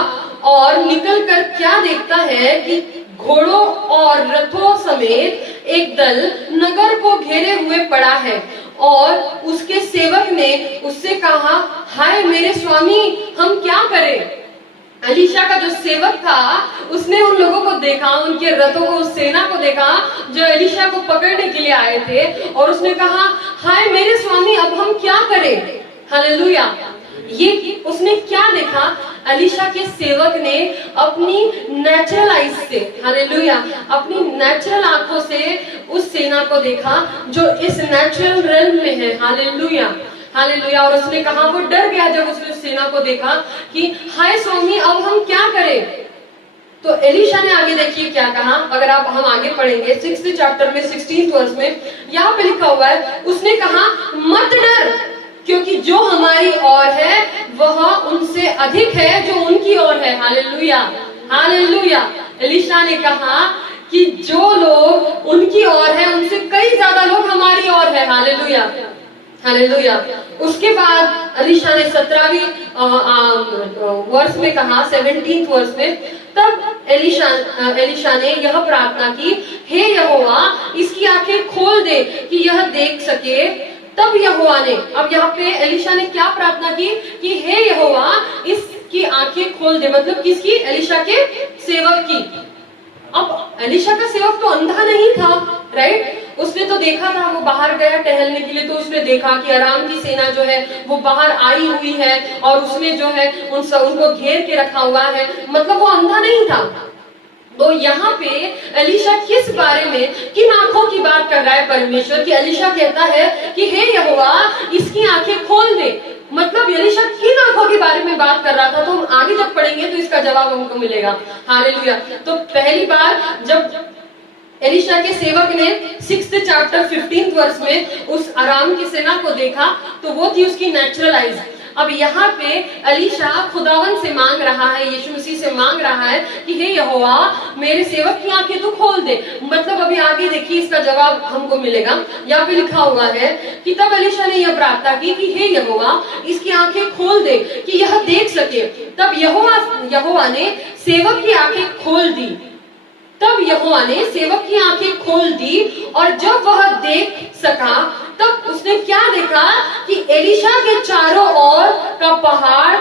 और निकल कर क्या देखता है कि घोड़ों और रथों समेत एक दल नगर को घेरे हुए पड़ा है और उसके सेवक ने उससे कहा, हाय मेरे स्वामी हम क्या करें। एलीशा का जो सेवक था उसने उन लोगों को देखा, उनके रथों को, उस सेना को देखा जो एलीशा को पकड़ने के लिए आए थे और उसने कहा, हाय मेरे स्वामी अब हम क्या करें। हालेलुया। ये उसने क्या देखा, एलीशा के सेवक ने अपनी नेचुरल आईज से, हालेलुया, अपनी नेचुरल आंखों से उस सेना को देखा जो इस नेचुरल रेल्म में है। Hallelujah, hallelujah. और उसने कहा, वो डर गया जब उसने उस सेना को देखा कि हाय स्वामी अब हम क्या करें। तो एलीशा ने आगे देखिए क्या कहा। अगर आप हम आगे पढ़ेंगे 6th चैप्टर में 16th वर्स में यहाँ पे लिखा हुआ है, उसने कहा मत डर क्योंकि जो हमारी ओर है वह उनसे अधिक है जो उनकी ओर है। Hallelujah, hallelujah. एलीशा ने कहा कि जो लोग उनकी ओर है उनसे कई ज्यादा लोग हमारी ओर है। Hallelujah, hallelujah. उसके बाद एलीशा ने 17वीं वर्ष में कहा, 17th वर्ष में, तब एलीशा ने यह प्रार्थना की, हे यहोवा इसकी आंखें खोल दे कि यह देख सके। तब यहोवा ने, अब यहाँ पे एलीशा ने क्या प्रार्थना की कि हे यहोवा इसकी आंखें खोल दे, मतलब किसकी, एलीशा के सेवक की। अब एलीशा का सेवक तो अंधा नहीं था, राइट। उसने तो देखा था, वो बाहर गया टहलने के लिए तो उसने देखा कि अराम की सेना जो है वो बाहर आई हुई है और उसने जो है उनको घेर के रखा हुआ है, मतलब वो अंधा नहीं था। तो यहाँ पे एलीशा किस बारे में, किन आंखों की बात कर रहा है परमेश्वर, कि एलीशा कहता है कि हे यहोवा इसकी आंखें खोल दे, मतलब एलीशा किन आंखों के बारे में बात कर रहा था। तो हम आगे जब पढ़ेंगे तो इसका जवाब हमको मिलेगा। हालेलुया। तो पहली बार जब एलीशा के सेवक ने 6th चैप्टर 15th वर्स में उस अराम की सेना को देखा तो वो थी उसकी नेचुरल आइज। अब यहाँ पे अलीशा खुदावन से मांग रहा है, यीशु मसीह से मांग रहा है कि हे यहोवा मेरे सेवक की आंखें तू खोल दे। मतलब अभी आगे देखिए इसका जवाब हमको मिलेगा। यहाँ पे लिखा हुआ है कि तब अलीशा ने यह प्रार्थना की कि हे यहोवा इसकी आंखें खोल दे कि यह देख सके। तब यहोवा ने सेवक की आंखें खोल दी। तब यहोवा ने सेवक की आंखें खोल दी और जब वह देख सका तब उसने क्या देखा कि एलीशा के चारों ओर का पहाड़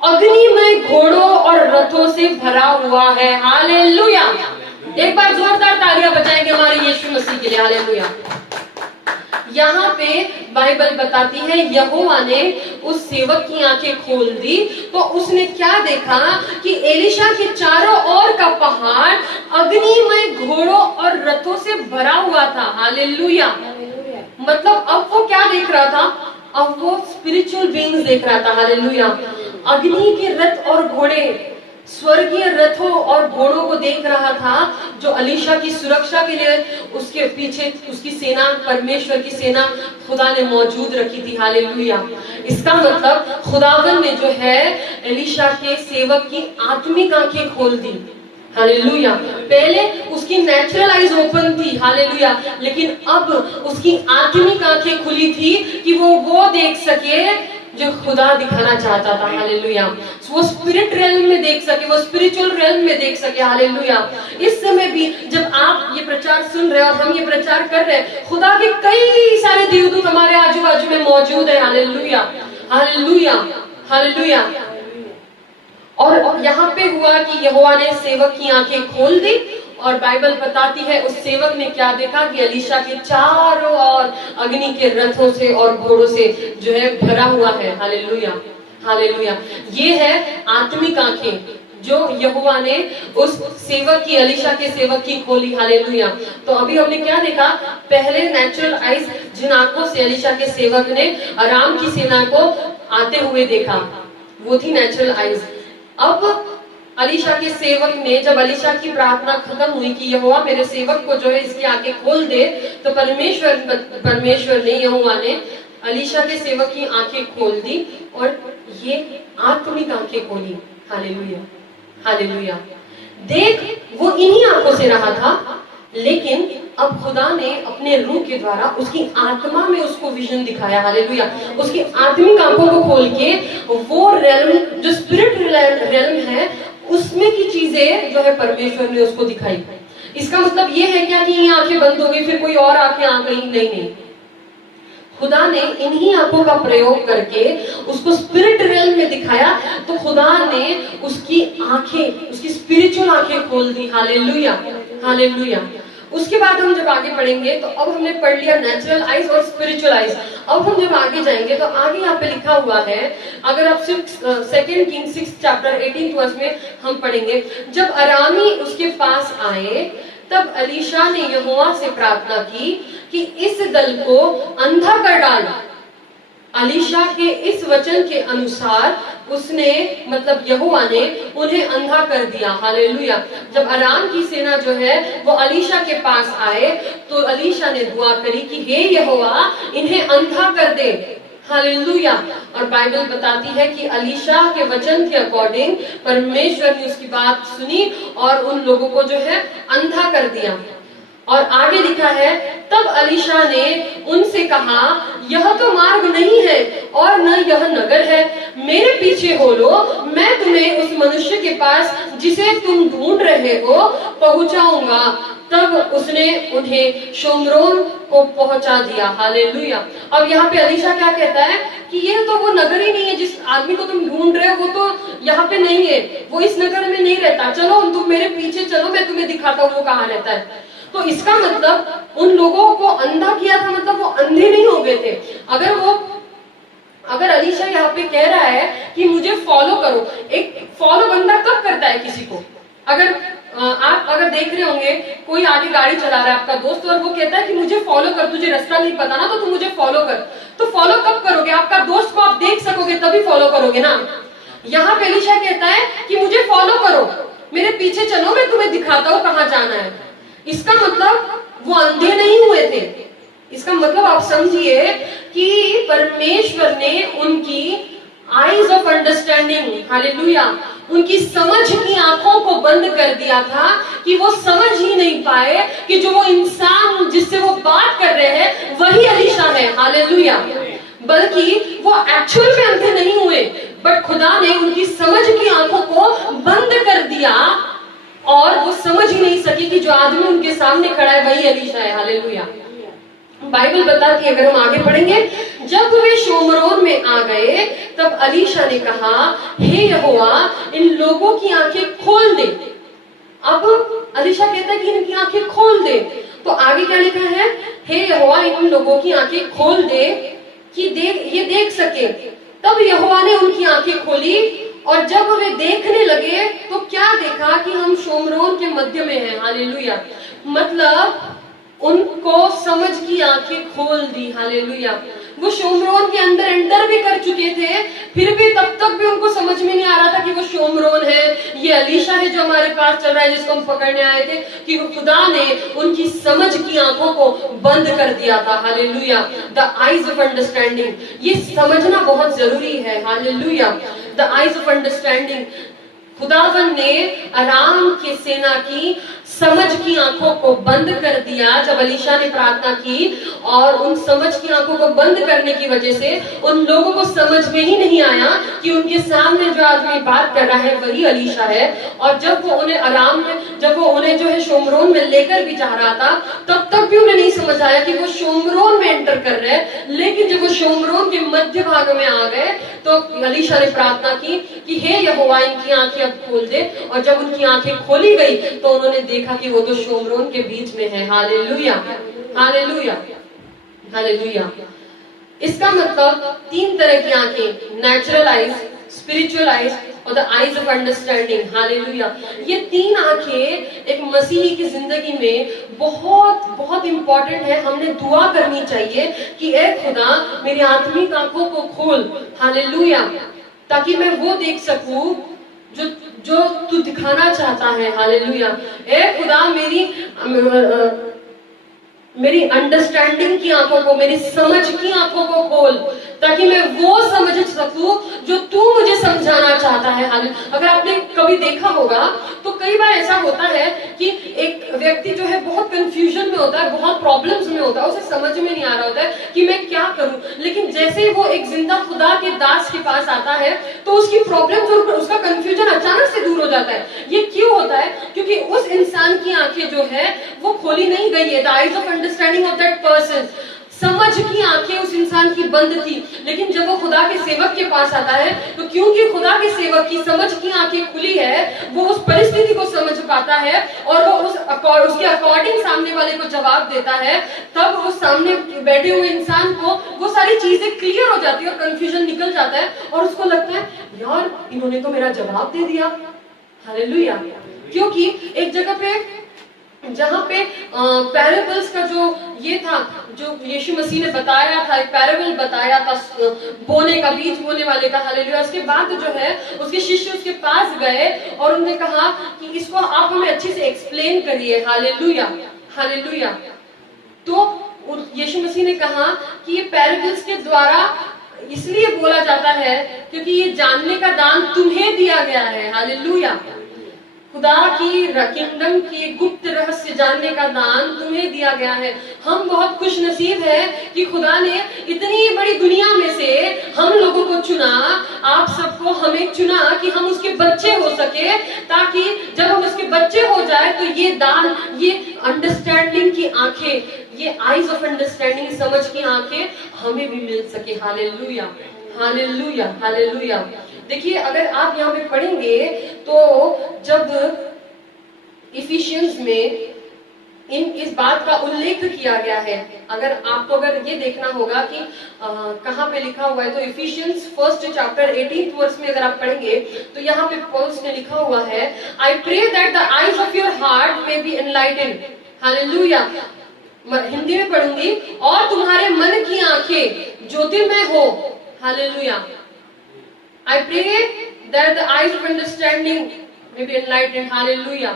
अग्निमय घोड़ों और रथों से भरा हुआ है। हालेलुया। एक बार जोरदार तालियां बजाएंगे हमारे यीशु मसीह के लिए। हालेलुया। यहाँ पे बाइबल बताती है यहोवा ने उस सेवक की आंखें खोल दी तो उसने क्या देखा कि एलीशा के चारों ओर का पहाड़ अग्निमय घोड़ों और रथों से भरा हुआ था। हालेलुया। मतलब अब वो क्या देख रहा था? अब वो स्पिरिचुअल बीइंग्स देख रहा था। हालेलुया। अग्नि के रथ और घोड़े, स्वर्गीय रथों और घोड़ों को देख रहा था जो अलीशा की सुरक्षा के लिए उसके पीछे उसकी सेना, परमेश्वर की सेना खुदा ने मौजूद रखी थी। हालेलुया। इसका मतलब खुदावन ने जो है एलीशा के सेवक की आत्मिक आंखें खोल दी। हालेलुया। पहले उसकी नेचुरल आईज ओपन थी। हालेलुया। लेकिन अब उसकी आत्मिक आंखें खुली थी कि वो देख सके जो खुदा दिखाना चाहता था। हालेलुया। वो स्पिरिट रेल्म में देख सके, वो स्पिरिचुअल रेल्म में देख सके। हालेलुया। इस समय भी जब आप ये प्रचार सुन रहे और हम ये प्रचार कर रहे हैं, खुदा के कई सारे देवदूत हमारे आजू बाजू में मौजूद है। हालेलुया। हालेलुया। हालेलुया। और यहाँ पे हुआ कि यहोवा ने सेवक की आंखें खोल दी और बाइबल बताती है उस सेवक ने क्या देखा कि एलीशा के चारों ओर अग्नि के रथों से और घोड़ों से जो है भरा हुआ है। हालेलुया। हालेलुया। ये है आत्मिक आंखें जो यहोवा ने उस सेवक की, एलीशा के सेवक की खोली। हालेलुया। तो अभी हमने क्या देखा? पहले नेचुरल आइज जिन आंखों से एलीशा के सेवक ने अराम की सेना को आते हुए देखा, वो थी नेचुरल आइज। अब अलीशा के सेवक ने, जब अलीशा की प्रार्थना खत्म हुई कि यहोवा मेरे सेवक को जो है इसकी आंखें खोल दे, तो परमेश्वर ने, यहोवा ने अलीशा के सेवक की आंखें खोल दी और ये आत्मिक आंखें खोली। हालेलुया। हालेलुया। देख वो इन्हीं आंखों से रहा था, लेकिन अब खुदा ने अपने रूह के द्वारा उसकी आत्मा में उसको विजन दिखाया। हालेलुया। उसकी आत्मिक आंखों को खोल के वो रेल्म जो स्पिरिट रेल्म है उसमें की चीजें जो है परमेश्वर ने उसको दिखाई। इसका मतलब ये है क्या कि ये आंखें बंद हो गई फिर कोई और आंखें आ गई? नहीं नहीं। खुदा ने इन्हीं आंखों का प्रयोग करके उसको स्पिरिट रेल्म में दिखाया, तो खुदा ने उसकी आंखें, उसकी स्पिरिचुअल आंखें खोल दी। हालेलुया। हालेलुया। उसके बाद हम जब आगे पढ़ेंगे तो अब हमने पढ़ लिया नेचुरल आइज और स्पिरिचुअल आइज। अब हम जब आगे जाएंगे तो आगे यहाँ पे लिखा हुआ है, अगर आप 2 किंग्स 6 चैप्टर 18 वर्स में हम पढ़ेंगे, जब अरामी उसके पास आए तब अलीशा ने यहोवा से प्रार्थना की कि इस दल को अंधा कर डाल। अलीशा के इस वचन के अनुसार उसने, मतलब यहोवा ने उन्हें अंधा कर दिया। हालेलुया। जब अराम की सेना जो है वो अलीशा के पास आए तो अलीशा ने दुआ करी कि हे यहोवा इन्हें अंधा कर दे। हालेलुया। और बाइबल बताती है कि अलीशा के वचन के अकॉर्डिंग परमेश्वर ने उसकी बात सुनी और उन लोगों को जो है अंधा कर दिया। और आगे लिखा है, तब अलीशा ने उनसे कहा, यह तो मार्ग नहीं है और न यह नगर है, मेरे पीछे हो लो, मैं तुम्हें उस मनुष्य के पास जिसे तुम ढूंढ रहे हो पहुंचाऊंगा। तब उसने उन्हें शोम्रोन को पहुंचा दिया। हालेलुया। अब यहाँ पे अलीशा क्या कहता है कि यह तो वो नगर ही नहीं है, जिस आदमी को तुम ढूंढ रहे हो वो तो यहाँ पे नहीं है, वो इस नगर में नहीं रहता, चलो तुम मेरे पीछे चलो, मैं तुम्हें दिखाता हूँ वो कहाँ रहता है। तो इसका मतलब उन लोगों को अंधा किया था, मतलब वो अंधे नहीं हो गए थे। अगर अलीशा यहाँ पे कह रहा है कि मुझे फॉलो करो, एक फॉलो बंदा कब करता है किसी को? आप अगर देख रहे होंगे कोई आगे गाड़ी चला रहा है आपका दोस्त और वो कहता है कि मुझे फॉलो कर, तुझे रास्ता नहीं पता ना तो तू मुझे फॉलो कर, तो फॉलो कब करोगे? आपका दोस्त को आप देख सकोगे तभी फॉलो करोगे ना। यहाँ पे अलीशा कहता है कि मुझे फॉलो करो, मेरे पीछे चलो, मैं तुम्हें दिखाता हूँ कहाँ जाना है। इसका मतलब वो अंधे नहीं हुए थे। इसका मतलब आप समझिए कि परमेश्वर ने उनकी आईज ऑफ अंडरस्टैंडिंग, हालेलुया, उनकी समझ की आंखों को बंद कर दिया था कि वो समझ ही नहीं पाए कि जो वो इंसान जिससे वो बात कर रहे हैं वही अलीशा है, हालेलुया। बल्कि वो एक्चुअल में अंधे नहीं हुए, बट खुदा ने उनकी समझ की आंखों को बंद कर दिया और वो समझ ही नहीं सके कि जो आदमी उनके सामने खड़ा है वही अलीशा है, हालेलुया। बाइबल बताती है, अगर हम आगे पढ़ेंगे, जब वे शोमरोन में आ गए तब अलीशा ने कहा, हे यहोवा, इन लोगों की आंखें खोल दे। अब अलीशा कहता है कि इनकी आंखें खोल दे, तो आगे क्या लिखा है, हे यहोवा, इन लोगों की आंखें खोल दे कि ये देख सके। तब यहोवा ने उनकी आंखें खोली और जब वे देखने लगे तो क्या देखा कि हम शोमरोन के मध्य में हैं, हालेलुया। मतलब उनको समझ की आंखें खोल दी, हालेलुया। वो शोमरोन के अंदर एंटर भी कर चुके थे, फिर भी तब तक भी उनको समझ में नहीं आ रहा था कि वो शोमरोन है, ये अलीशा है जो हमारे पास चल रहा है, जिसको हम पकड़ने आए थे, कि खुदा ने उनकी समझ की आंखों को बंद कर दिया था, hallelujah. The eyes of understanding, ये समझना बहुत जरूरी है, hallelujah. The eyes of understanding, खुदावन ने अराम की सेना की समझ की आंखों को बंद कर दिया जब अलीशा ने प्रार्थना की, और उन समझ की आंखों को बंद करने की वजह से उन लोगों को समझ में ही नहीं आया कि उनके सामने जो आदमी बात कर रहा है वही अलीशा है। और जब वो उन्हें अराम में, जब वो उन्हें जो है शोमरोन में लेकर भी जा रहा था, तब तक भी उन्हें नहीं समझ आया कि वो शोमरोन में एंटर कर रहे हैं। लेकिन जब वो शोमरोन के मध्य भाग में आ गए तो अलीशा ने प्रार्थना की कि हे यहोवा, इनकी आंखें अब खोल दे। और जब उनकी आंखें खोली गई तो उन्होंने देखा कि वो तो शोमरोन के बीच में है, हालेलुया, हालेलुया, हालेलुया। इसका मतलब तीन तरह की आंखें, नेचुरल आईज, स्पिरिचुअल आईज और the eyes of understanding, hallelujah. ये तीन आंखें एक मसीही की जिंदगी में बहुत बहुत इंपॉर्टेंट है। हमने दुआ करनी चाहिए कि ए खुदा, मेरी आत्मिक आंखों को खोल, हालेलुया, ताकि मैं वो देख सकूं जो तू दिखाना चाहता है, हालेलुया। ए खुदा, मेरी अंडरस्टैंडिंग की आंखों को, मेरी समझ की आंखों को खोल, ताकि मैं वो समझ सकूं जो तू मुझे समझाना चाहता है, हालेलुया। अगर आपने कभी देखा होगा तो कई बार ऐसा होता है कि एक व्यक्ति जो है बहुत कंफ्यूजन में होता है, बहुत प्रॉब्लम्स में होता है, उसे समझ में नहीं आ रहा होता है कि मैं क्या करूं। लेकिन जैसे ही वो एक जिंदा खुदा के दास के पास आता है तो उसकी प्रॉब्लम्स और उसका कंफ्यूजन अचानक से दूर हो जाता है। ये क्यों होता है? क्योंकि उस इंसान की आंखें जो है वो खोली नहीं गई है। The eyes of understanding of that person, समझ की आंखें उस इंसान की बंद थी। लेकिन जब वो खुदा के सेवक के पास आता है तो क्योंकि खुदा के सेवक की समझ की आंखें खुली है, वो उस परिस्थिति को समझ पाता है और वो उसके अकॉर्डिंग सामने वाले को जवाब देता है। तब उस सामने बैठे हुए इंसान को वो सारी चीजें क्लियर हो जाती है और कंफ्यूजन निकल जाता है और उसको लगता है, यार, इन्होंने तो मेरा जवाब दे दिया, हालेलुया। क्योंकि एक जगह पे जहां पे पैराबल्स का जो ये था, जो यीशु मसीह ने बताया था, एक पैराबल बताया था बोने का, बीज बोने वाले का, हालेलुया। उसके बाद जो है उसके शिष्य उसके पास गए और उन्होंने कहा कि इसको आप हमें अच्छे से एक्सप्लेन करिए, हालेलुया, हालेलुया। तो यीशु मसीह ने कहा कि ये पैराबल्स के द्वारा इसलिए बोला जाता है क्योंकि ये जानने का दान तुम्हें दिया गया है, हालेलुया। खुदा की किंगडम की गुप्त रहस्य जानने का दान तुम्हें दिया गया है। हम बहुत खुश नसीब है कि खुदा ने इतनी बड़ी दुनिया में से हम लोगों को चुना, आप सबको हमें चुना कि हम उसके बच्चे हो सके, ताकि जब हम उसके बच्चे हो जाए तो ये दान, ये अंडरस्टैंडिंग की आंखें, ये आईज ऑफ अंडरस्टैंडिंग, समझ की आंखें हमें भी मिल सके, हालेलुया, हालेलुया, हालेलुया। देखिए, अगर आप यहाँ पे पढ़ेंगे तो जब इफिशियंस में इस बात का उल्लेख किया गया है, अगर ये देखना होगा कि कहाँ पे लिखा हुआ है, तो efficiency 1st chapter 18th verse में अगर आप पढ़ेंगे तो यहाँ पे पॉल्स ने लिखा हुआ है, I pray that the eyes of your heart may be enlightened, hallelujah. Hindi में पढ़ूंगी, और तुम्हारे मन की आंखें ज्योतिर्मय हो, hallelujah. I pray that the eyes of understanding may be enlightened, hallelujah,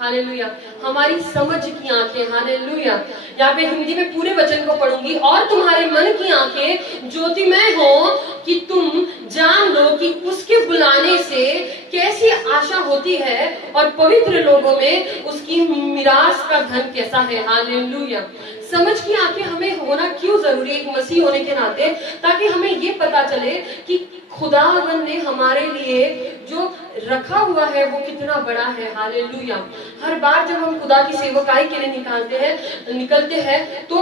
hallelujah, हमारी समझ की आंखें, हालेलुया। यहाँ पे हिंदी में पूरे वचन को पढ़ूंगी। और तुम्हारे मन की आंखें ज्योतिमय हो कि तुम जान लो कि उसके बुलाने से कैसी आशा होती है और पवित्र लोगों में उसकी मिरास का धन कैसा है। हालेलुया। समझ की आंखें हमें होना क्यों जरूरी है एक मसीह होने के नाते, ताकि हमें ये पता चले कि खुदावन ने हमारे लिए जो रखा हुआ है वो कितना बड़ा है। हालेलुया। हर बार जब हम खुदा की सेवकाई के लिए निकलते हैं तो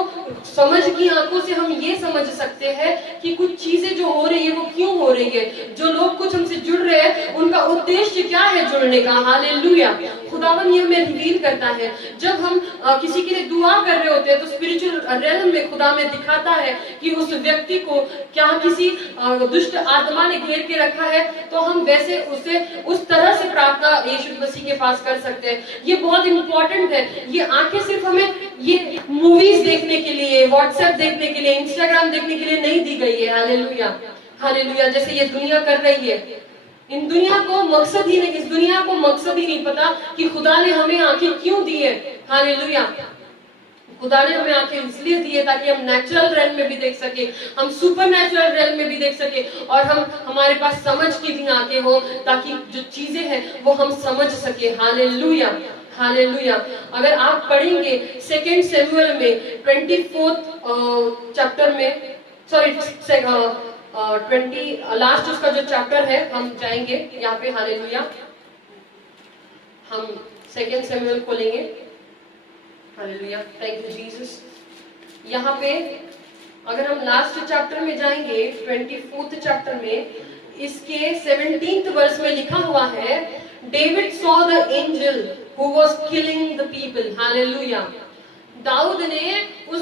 समझ की आंखों से हम ये समझ सकते हैं कि कुछ चीजें जो हो रही है वो क्यों हो रही है, जो लोग कुछ हमसे जुड़ रहे हैं उनका उद्देश्य क्या है जुड़ने का। हालेलुया। खुदावन ये हमें रिवील करता है। जब हम किसी के लिए दुआ कर रहे होते हैं तो स्पिरिचुअल रेलम में खुदा में दिखाता है कि उस व्यक्ति को क्या किसी दुष्ट आत्मा ने घेर के रखा है, तो हम वैसे उसे उस तरह से प्रार्थना यीशु मसीह के पास कर सकते हैं। ये बहुत इंपॉर्टेंट है। ये आंखें सिर्फ हमें ये मूवीज देखने के लिए, व्हाट्सएप देखने के लिए, इंस्टाग्राम देखने के लिए नहीं दी गई है। Hallelujah, hallelujah. जैसे ये दुनिया कर रही है, इन दुनिया को मकसद ही नहीं, इस दुनिया को मकसद ही नहीं पता कि खुदा ने हमें आंखें क्यों दी है। हालेलुया। खुदा ने हमें आंखें इसलिए दी है ताकि हम नेचुरल रेल में भी देख सके, हम सुपर नेचुरल रेल में भी देख सके, और हमारे पास समझ की भी आंखें हो ताकि जो चीजें हैं वो हम समझ सके। Hallelujah, hallelujah. अगर आप पढ़ेंगे 2 सैमुअल में 24 चैप्टर में, सॉरी 20 लास्ट उसका जो चैप्टर है हम जाएंगे यहाँ पे। हालेलुया। हम 2 सैमुअल खोलेंगे। Hallelujah, thank you Jesus. यहाँ पे अगर हम लास्ट चैप्टर में जाएंगे 24th चैप्टर में, इसके 17th वर्स में लिखा हुआ है, David saw the angel who was killing the people. Hallelujah. Daud ने उस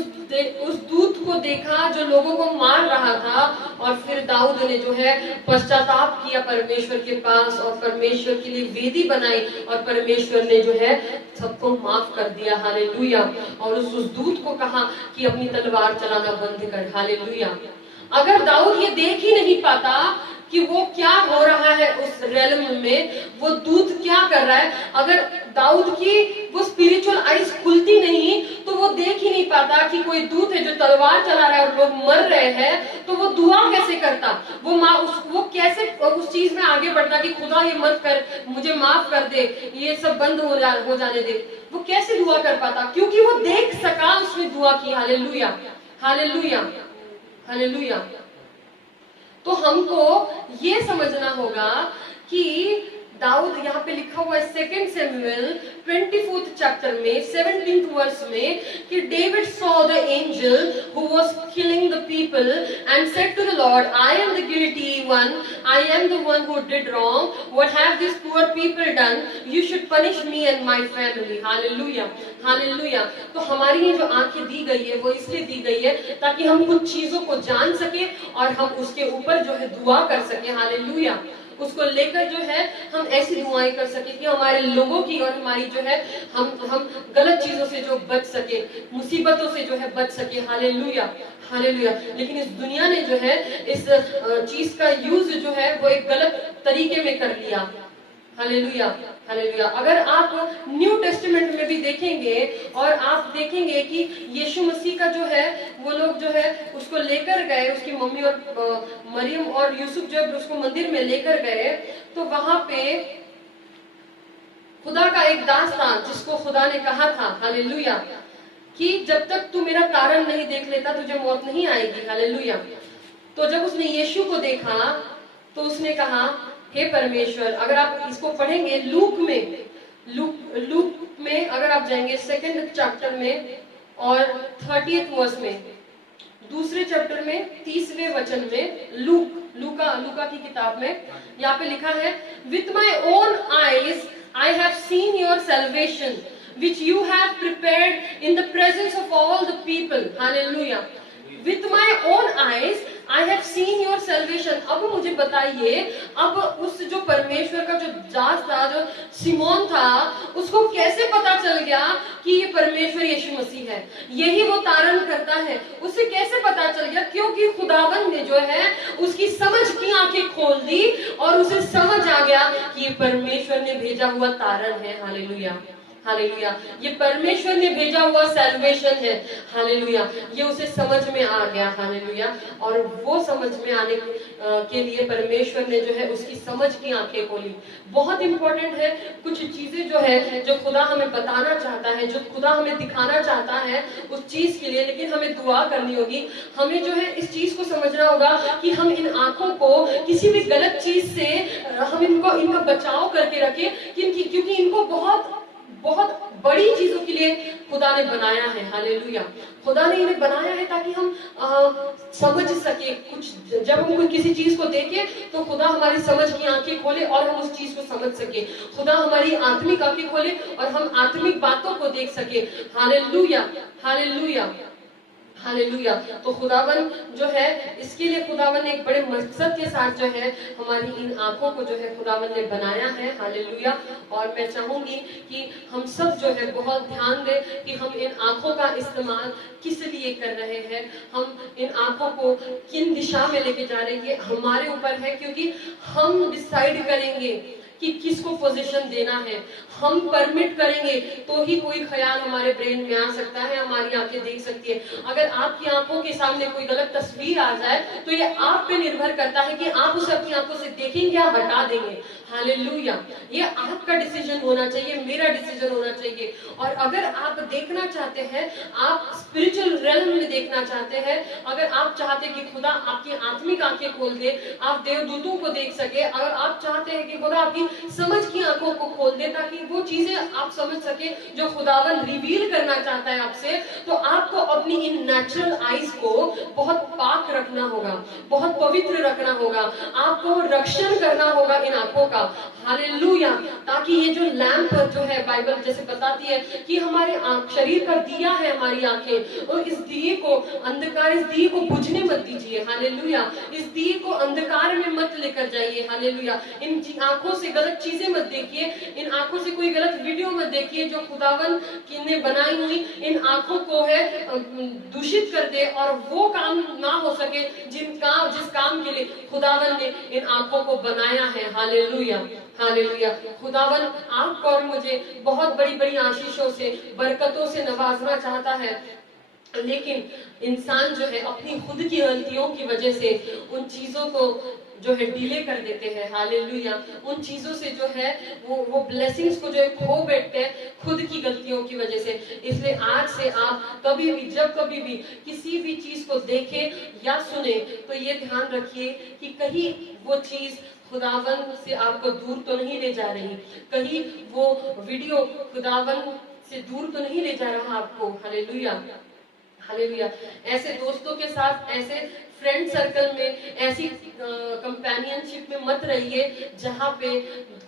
दूत को देखा जो लोगों को मार रहा था, और फिर दाऊद ने जो है पश्चाताप किया परमेश्वर के पास, और परमेश्वर के लिए वेदी बनाई, और परमेश्वर ने जो है सबको माफ कर दिया। हालेलुया। और उस दूत को कहा कि अपनी तलवार चलाना बंद कर। हालेलुया। अगर दाऊद ये देख ही नहीं पाता कि वो क्या हो रहा है उस रेलम में, वो दूत क्या कर रहा है, अगर दाऊद की वो स्पिरिचुअल आइज खुलती नहीं तो वो देख ही नहीं पाता कि कोई दूत है जो तलवार चला रहा है और लोग मर रहे हैं, तो वो दुआ कैसे करता, वो कैसे उस चीज में आगे बढ़ता कि खुदा ये मत कर, मुझे माफ कर दे, ये सब बंद हो जाने दे। वो कैसे दुआ कर पाता, क्योंकि वो देख सका, उसने दुआ की। Hallelujah, hallelujah, hallelujah. तो हमको ये समझना होगा कि दाऊद, यहाँ पे लिखा हुआ है 2 सैमुअल 24th चैप्टर में 17th वर्स में कि David saw the angel who was killing the people and said to the lord, I am the guilty one, I am the one who did wrong, what have this poor people done, you should punish me and my family. Hallelujah, hallelujah. तो हमारी ये जो आंखें दी गई है वो इसलिए दी गई है ताकि हम कुछ चीजों को जान सके और हम उसके ऊपर जो है दुआ कर सके। हालेलुया। उसको लेकर जो है हम ऐसी दुआएं कर सके कि हमारे लोगों की और हमारी जो है हम गलत चीजों से जो बच सके, मुसीबतों से जो है बच सके। Hallelujah, hallelujah. लेकिन इस दुनिया ने जो है इस चीज का यूज जो है वो एक गलत तरीके में कर लिया। Hallelujah, hallelujah. अगर आप न्यू टेस्टामेंट में भी देखेंगे और आप देखेंगे कि यीशु मसीह का जो है वो लोग जो है उसको लेकर गए, उसकी मम्मी और मरियम और यूसुफ जब उसको मंदिर में लेकर गए तो वहां पे खुदा का एक दास था जिसको खुदा ने कहा था, हालेलुया, कि जब तक तू मेरा कारण नहीं देख लेता तुझे मौत नहीं आएगी। हालेलुया। तो जब उसने यीशु को देखा तो उसने कहा, हे परमेश्वर, अगर आप इसको पढ़ेंगे लूक में अगर आप जाएंगे 2nd चैप्टर में और 30th वर्स में, दूसरे चैप्टर में 30वें वचन में, लूका की किताब में यहाँ पे लिखा है, with my own eyes I have seen your salvation which you have prepared in the presence of all the people. Hallelujah. With my own eyes I have seen your salvation. अब मुझे बताइए, अब उस जो परमेश्वर का जो दास था, जो सिमोन था, उसको कैसे पता चल गया कि ये परमेश्वर यीशु मसीह है, यही वो तारण करता है, उसे कैसे पता चल गया? क्योंकि खुदावन ने जो है उसकी समझ की आंखें खोल दी और उसे समझ आ गया कि ये परमेश्वर ने भेजा हुआ तारण है। Hallelujah, hallelujah. ये परमेश्वर ने भेजा हुआ सैल्वेशन है। हालेलुया। ये उसे समझ में आ गया। हालेलुया। और वो समझ में आने के लिए परमेश्वर ने जो है उसकी समझ की आंखें खोली। बहुत इंपॉर्टेंट है कुछ चीजें जो है जो खुदा हमें बताना चाहता है, जो खुदा हमें दिखाना चाहता है उस चीज के लिए, लेकिन हमें दुआ करनी होगी। हमें जो है इस चीज को समझना होगा कि हम इन आंखों को किसी भी गलत चीज से हम इनका बचाव करके रखें, क्योंकि इनको बहुत बहुत बड़ी चीजों के लिए खुदा ने बनाया है। हालेलुया। खुदा ने इन्हें बनाया है ताकि हम समझ सके कुछ। जब हम कोई किसी चीज को देखें तो खुदा हमारी समझ की आंखें खोले और हम उस चीज को समझ सके। खुदा हमारी आत्मिक आंखें खोले और हम आत्मिक बातों को देख सके। हालेलुया। हालेलुया। हालेलुया। तो खुदावन जो है इसके लिए खुदावन ने एक बड़े मकसद के साथ जो है हमारी इन आंखों को जो है खुदावन ने बनाया है। हालेलुया। और मैं चाहूंगी कि हम सब जो है बहुत ध्यान दें कि हम इन आंखों का इस्तेमाल किस लिए कर रहे हैं, हम इन आंखों को किन दिशा में लेके जा रहे हैं, ये हमारे ऊपर है, क्योंकि हम डिसाइड करेंगे कि किसको पोजीशन देना है। हम परमिट करेंगे तो ही कोई ख्याल हमारे ब्रेन में आ सकता है, हमारी आंखें देख सकती है। अगर आपकी आंखों के सामने कोई गलत तस्वीर आ जाए तो ये आप पे निर्भर करता है कि आप उसे अपनी आंखों से देखेंगे या हटा देंगे। हालेलुया। ये आपका डिसीजन होना चाहिए, मेरा डिसीजन होना चाहिए। और अगर आप देखना चाहते हैं, आप स्पिरिचुअल रेल्म में देखना चाहते हैं, अगर आप चाहते हैं कि खुदा आपकी आत्मिक आंखें खोल दे, आप देवदूतों को देख सके, अगर आप चाहते हैं कि खुदा आपकी समझ की आंखों को खोल दे ताकि वो चीजें आप समझ सके जो खुदावन रिवील करना चाहता है आपसे, तो आपको अपनी इन नेचुरल आईज को बहुत पाक रखना होगा, बहुत पवित्र रखना होगा। आपको रक्षण करना होगा इन आंखों का। हालेलुया। ताकि ये जो लैंप जो है, बाइबल जैसे बताती है कि हमारे शरीर का दिया है हमारी आंखें, और इस दिए को अंधकार, इस दिए को बुझने मत दीजिए। हालेलुया। इस दिए को अंधकार में मत लेकर जाइए। हालेलुया। इन आंखों से गलत चीजें मत देखिए, इन आंखों से कोई गलत वीडियो मत देखिए जो खुदावन ने बनाई हुई इन आंखों को है दूषित कर दे और वो काम ना हो सके जिस काम के लिए खुदावन ने इन आंखों को बनाया है। हालेलुया। हालेलुया। खुदावन आपको और मुझे बहुत बड़ी बड़ी आशीषों से, बरकतों से नवाजना चाहता है, लेकिन इंसान जो है अपनी खुद की गलतियों की वजह से उन चीजों को जो है डिले कर देते हैं। हालेलुया। उन चीजों से जो है वो ब्लेसिंग्स को जो है खो बैठते हैं खुद की गलतियों की वजह से। इसलिए आज से आप कभी भी, जब कभी भी किसी भी चीज को देखें या सुने तो ये ध्यान रखिए कि कहीं वो चीज खुदावन से आपको दूर तो नहीं ले जा रही, कहीं वो वीडियो खुदावन से दूर तो नहीं ले जा रहा आपको। हालेलुया। हालेलुया। ऐसे दोस्तों के साथ, ऐसे फ्रेंड सर्कल में, ऐसी कंपेनियनशिप में मत रहिए जहां पे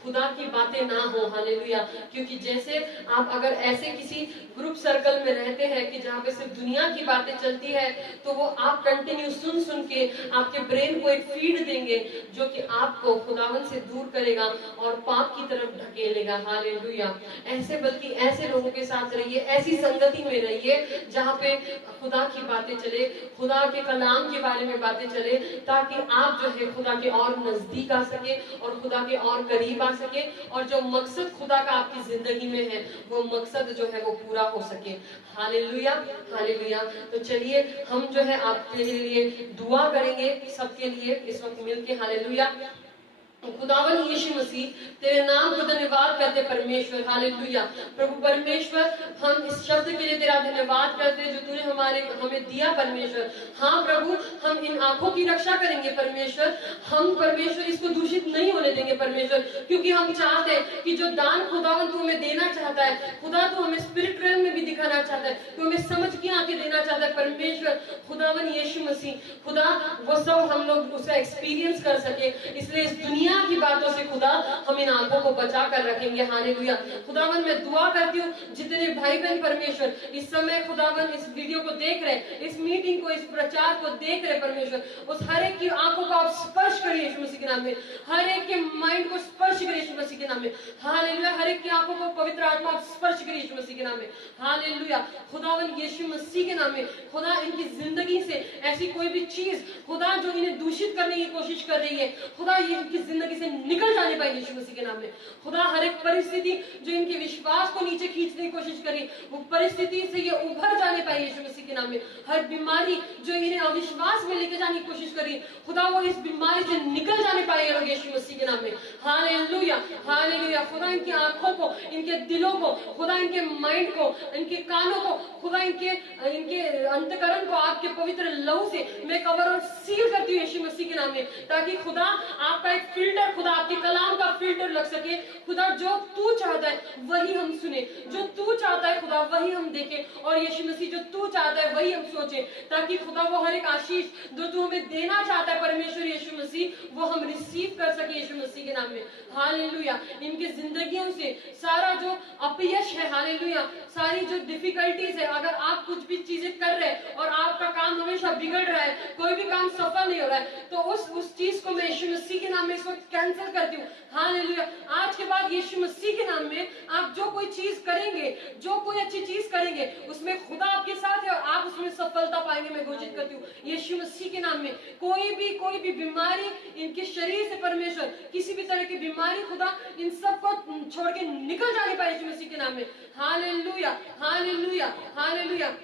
खुदा की बातें ना हो। हालेलुया। क्योंकि जैसे आप अगर ऐसे किसी ग्रुप सर्कल में रहते हैं कि जहाँ पे सिर्फ दुनिया की बातें चलती है, तो वो आप कंटिन्यू सुन सुन के आपके ब्रेन को एक फीड देंगे जो कि आपको खुदावन से दूर करेगा और पाप की तरफ ढकेलेगा। हालेलुया। ऐसे बल्कि ऐसे लोगों के साथ रहिए, ऐसी संगति में रहिए जहाँ पे खुदा की बातें चले, खुदा के कलाम के बारे में बातें चले, ताकि आप जो है खुदा के और नजदीक आ सके और खुदा के और करीब आ सके, और जो मकसद खुदा का आपकी जिंदगी में है वो मकसद जो है वो पूरा हो सके। हालेलुया। हालेलुया। तो चलिए हम जो है आपके लिए दुआ करेंगे, सबके लिए इस वक्त मिलके। हालेलुया। खुदावन यीशु मसीह, तेरे नाम को धन्यवाद करते परमेश्वर। हालेलुया। प्रभु परमेश्वर, हम इस शब्द के लिए तेरा धन्यवाद करते जो तूने हमें दिया परमेश्वर। हाँ प्रभु, हम इन आंखों की रक्षा करेंगे परमेश्वर। हम परमेश्वर इसको दूषित नहीं होने देंगे परमेश्वर, क्योंकि हम चाहते हैं कि जो दान खुदावन तू हमें देना चाहता है, खुदा तू हमें स्पिरिट रेल्म में भी दिखाना चाहता है, तू हमें समझ की आंखें देना चाहता है परमेश्वर। खुदावन यीशु मसीह, खुदा वो सब हम लोग उसका एक्सपीरियंस कर सके, इसलिए इस दुनिया की बातों से खुदा हम इन आंखों को बचा कर रखेंगे। हालेलुया। खुदावन मैं दुआ करती हूँ जितने भाई बहन परमेश्वर इस समय खुदावन इस वीडियो को देख रहे, इस मीटिंग को, इस प्रचार को देख रहे परमेश्वर, उस हर एक की आंखों को आप स्पर्श करिए यीशु मसीह के नाम में, हर एक के माइंड को स्पर्श करिए यीशु मसीह के नाम में। में। हालेलुया, हर एक की आंखों को पवित्र आत्मा आप स्पर्श करिए यीशु मसीह के नाम में। हालेलुया, खुदावन यीशु मसीह के नाम में खुदा इनकी जिंदगी से ऐसी कोई भी चीज खुदा जो इन्हें दूषित करने की कोशिश कर रही है, खुदा ये इनकी जिंदगी से निकल जाने पाए यीशु मसीह के नाम में। खुदा हर एक परिस्थिति जो इनके विश्वास को नीचे खींचने की कोशिश करी, वो परिस्थिति से ये उभर जाने पाए यीशु मसीह के नाम में। हर बीमारी जो इन्हें अविश्वास में लेके जाने की कोशिश करी, खुदा वो इस बीमारी से निकल जाने पाए लोग यीशु मसीह के नाम में। हालेलुया, हालेलुया, खुदा इनकी आंखों को, इनके दिलों को, खुदा इनके माइंड को, इनके कानों को, खुदा इनके अंतकरण को आपके पवित्र लहू से मैं कवर और सील करती हूँ यीशु मसीह के नाम में, ताकि खुदा आपका एक फिल्टर, खुदा आपके कलाम का फिल्टर लग सके। खुदा जो तू चाहता है वही हम सुने, जो तू चाहता है खुदा वही हम देखें, और यीशु मसीह जो तू चाहता है वही हम सोचे, ताकि खुदा वो हर एक आशीष जो तू हमें देना चाहता है परमेश्वर यीशु मसीह, वो हम रिसीव कर सके यीशु मसीह के नाम में। हालेलुया, इनकी जिंदगियों से सारा जो अपयश है, हालेलुया, सारी जो डिफिकल्टीज है, अगर आप कुछ भी चीजें कर रहे हैं और आपका काम हमेशा बिगड़ रहा है, कोई भी काम सफल नहीं हो रहा है, तो उस चीज को मैं यीशु मसीह के नाम में इस वक्त कैंसिल करती हूँ। हालेलुया, आज के बाद यीशु मसीह के नाम में आप जो कोई चीज करेंगे, जो कोई अच्छी चीज करेंगे, उसमें खुदा आपके साथ है और आप उसमें सफलता पाएंगे। मैं घोषित करती हूँ यीशु मसीह के नाम में कोई भी बीमारी इनके शरीर से परमेश्वर, किसी भी तरह की बीमारी खुदा इन सबको छोड़ के निकल जाने पाए यीशु मसीह के नाम में। Hallelujah, hallelujah, hallelujah.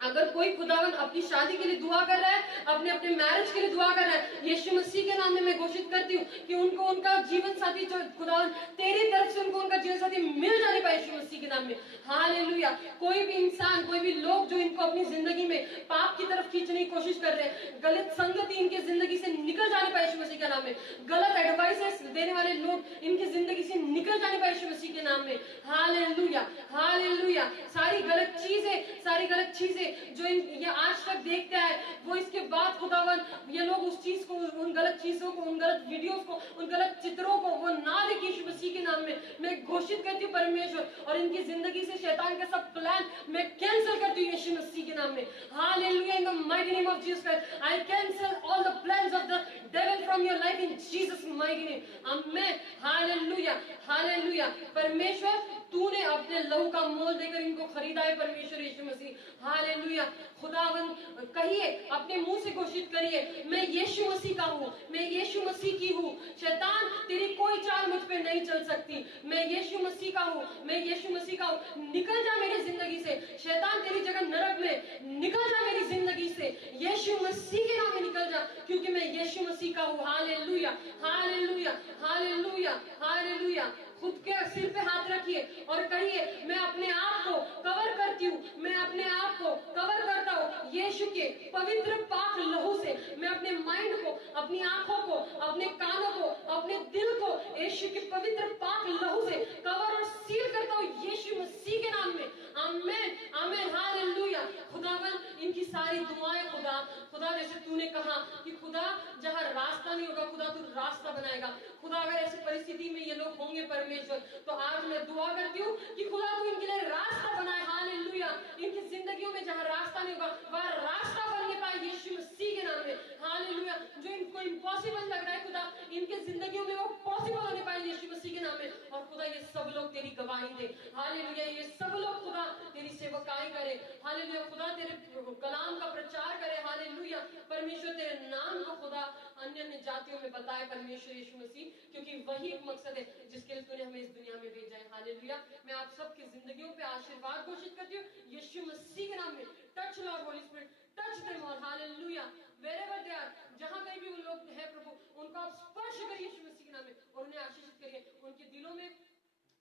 अगर कोई खुदावन अपनी शादी के लिए दुआ कर रहा है, अपने अपने मैरिज के लिए दुआ कर रहा है, यीशु मसीह के नाम में मैं घोषित करती हूँ कि उनको उनका जीवन साथी जो खुदावन तेरी तरफ से उनको उनका जीवन साथी मिल जाने पाए यीशु मसीह के नाम में। हालेलुया, कोई भी इंसान, कोई भी लोग जो इनको अपनी जिंदगी में पाप की तरफ खींचने की कोशिश कर रहे हैं, गलत संगति इनके जिंदगी से निकल जाने पाए यीशु मसीह के नाम में, गलत एडवाइसेस देने वाले लोग इनकी जिंदगी से निकल जाने पाए यीशु मसीह के नाम में। हालेलुया, हालेलुया, सारी गलत चीजें जो ये आज तक देखते हैं, वो इसके बाद खुदावन ये लोग उस चीज को, उन गलत चीजों को, उन गलत वीडियोस को, उन गलत चित्रों को वो ना देखे यीशु मसीह के नाम में मैं घोषित करती हूँ परमेश्वर, और इनकी जिंदगी से शैतान का सब प्लान मैं कैंसिल करती हूँ यीशु मसीह के नाम में। Hallelujah, in the mighty name of Jesus Christ I cancel all the plans of the devil from your life in Jesus mighty name, amen. Hallelujah, hallelujah, परमेश्वर तूने अपने लहू का मोल देकर इनको खरीदा है परमेश्वर यीशु मसीह। हालेलुया, खुदावन कहिए, अपने मुंह से घोषित करिए, मैं यीशु मसीह का हूँ, मैं यीशु मसीह की हूँ, शैतान तेरी कोई चाल मुझ पे नहीं चल सकती, मैं यीशु मसीह का हूँ, मैं यीशु मसीह का हूँ, निकल जा मेरी जिंदगी से, शैतान तेरी जगह नरक में, निकल जा मेरी जिंदगी से, यीशु मसीह के नाम में निकल जा, क्योंकि मैं यीशु मसीह का हूँ। Hallelujah, hallelujah, hallelujah, hallelujah. खुद के सिर पे हाथ रखिए और कहिए, मैं अपने आप को कवर करती हूँ, मैं अपने आप को कवर करता हूँ यीशु के पवित्र पाक लहू से, मैं अपने माइंड को, अपनी आंखों को, अपने कानों को, अपने दिल को यीशु के पवित्र पाक लहू से कवर और सील करता हूँ यीशु मसीह के नाम में। आमेन, आमेन, हालेलुया। खुदावन इनकी सारी दुआएं खुदा जैसे तूने कहा कि खुदा जहाँ रास्ता नहीं होगा खुदा तू रास्ता बनाएगा, खुदा अगर ऐसी परिस्थिति में ये लोग होंगे परमेश्वर, तो आज मैं दुआ करती हूँ कि खुदा तू इनके लिए रास्ता बनाए। हालेलुया, इनकी जिंदगियों में जहाँ रास्ता नहीं होगा वह रास्ता बनने पाए यीशु मसीह के नाम में। हालेलुया, जो इनको इम्पॉसिबल लग रहा है खुदा इनके जिंदगियों में वो पॉसिबल होने पाए यीशु मसीह के नाम में। और खुदा ये सब लोग तेरी गवाही दे, हालेलुया, ये सब लोग खुदा तेरी सेवकाई करे, हालेलुया, खुदा तेरे कलाम का प्रचार करे, हालेलुया, परमेश्वर तेरे नाम को खुदा अन्य अन्य जातियों में बताए परमेश्वर यीशु मसीह, क्योंकि वही एक मकसद है जिसके लिए तूने हमें इस दुनिया में भेजा है। हालेलुया, मैं आप सबकी जिंदगियों पे आशीर्वाद घोषित करती हूँ यीशु मसीह के नाम में। Touch lord holy spirit, touch them all, hallelujah, wherever they are, जहां कहीं भी वो लोग हैं प्रभु, उनको आप स्पर्श करिए यीशु मसीह के नाम में और उन्हें आशीषित करिए। उनके दिलों में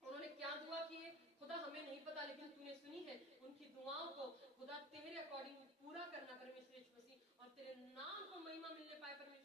उन्होंने क्या दुआ की है खुदा हमें नहीं पता, लेकिन तूने सुनी है, उनकी दुआओं को खुदा तेरे अकॉर्डिंग पूरा करना परमेश्वर यीशु मसीह, और तेरे नाम को महिमा मिलने पाए परमेश्वर।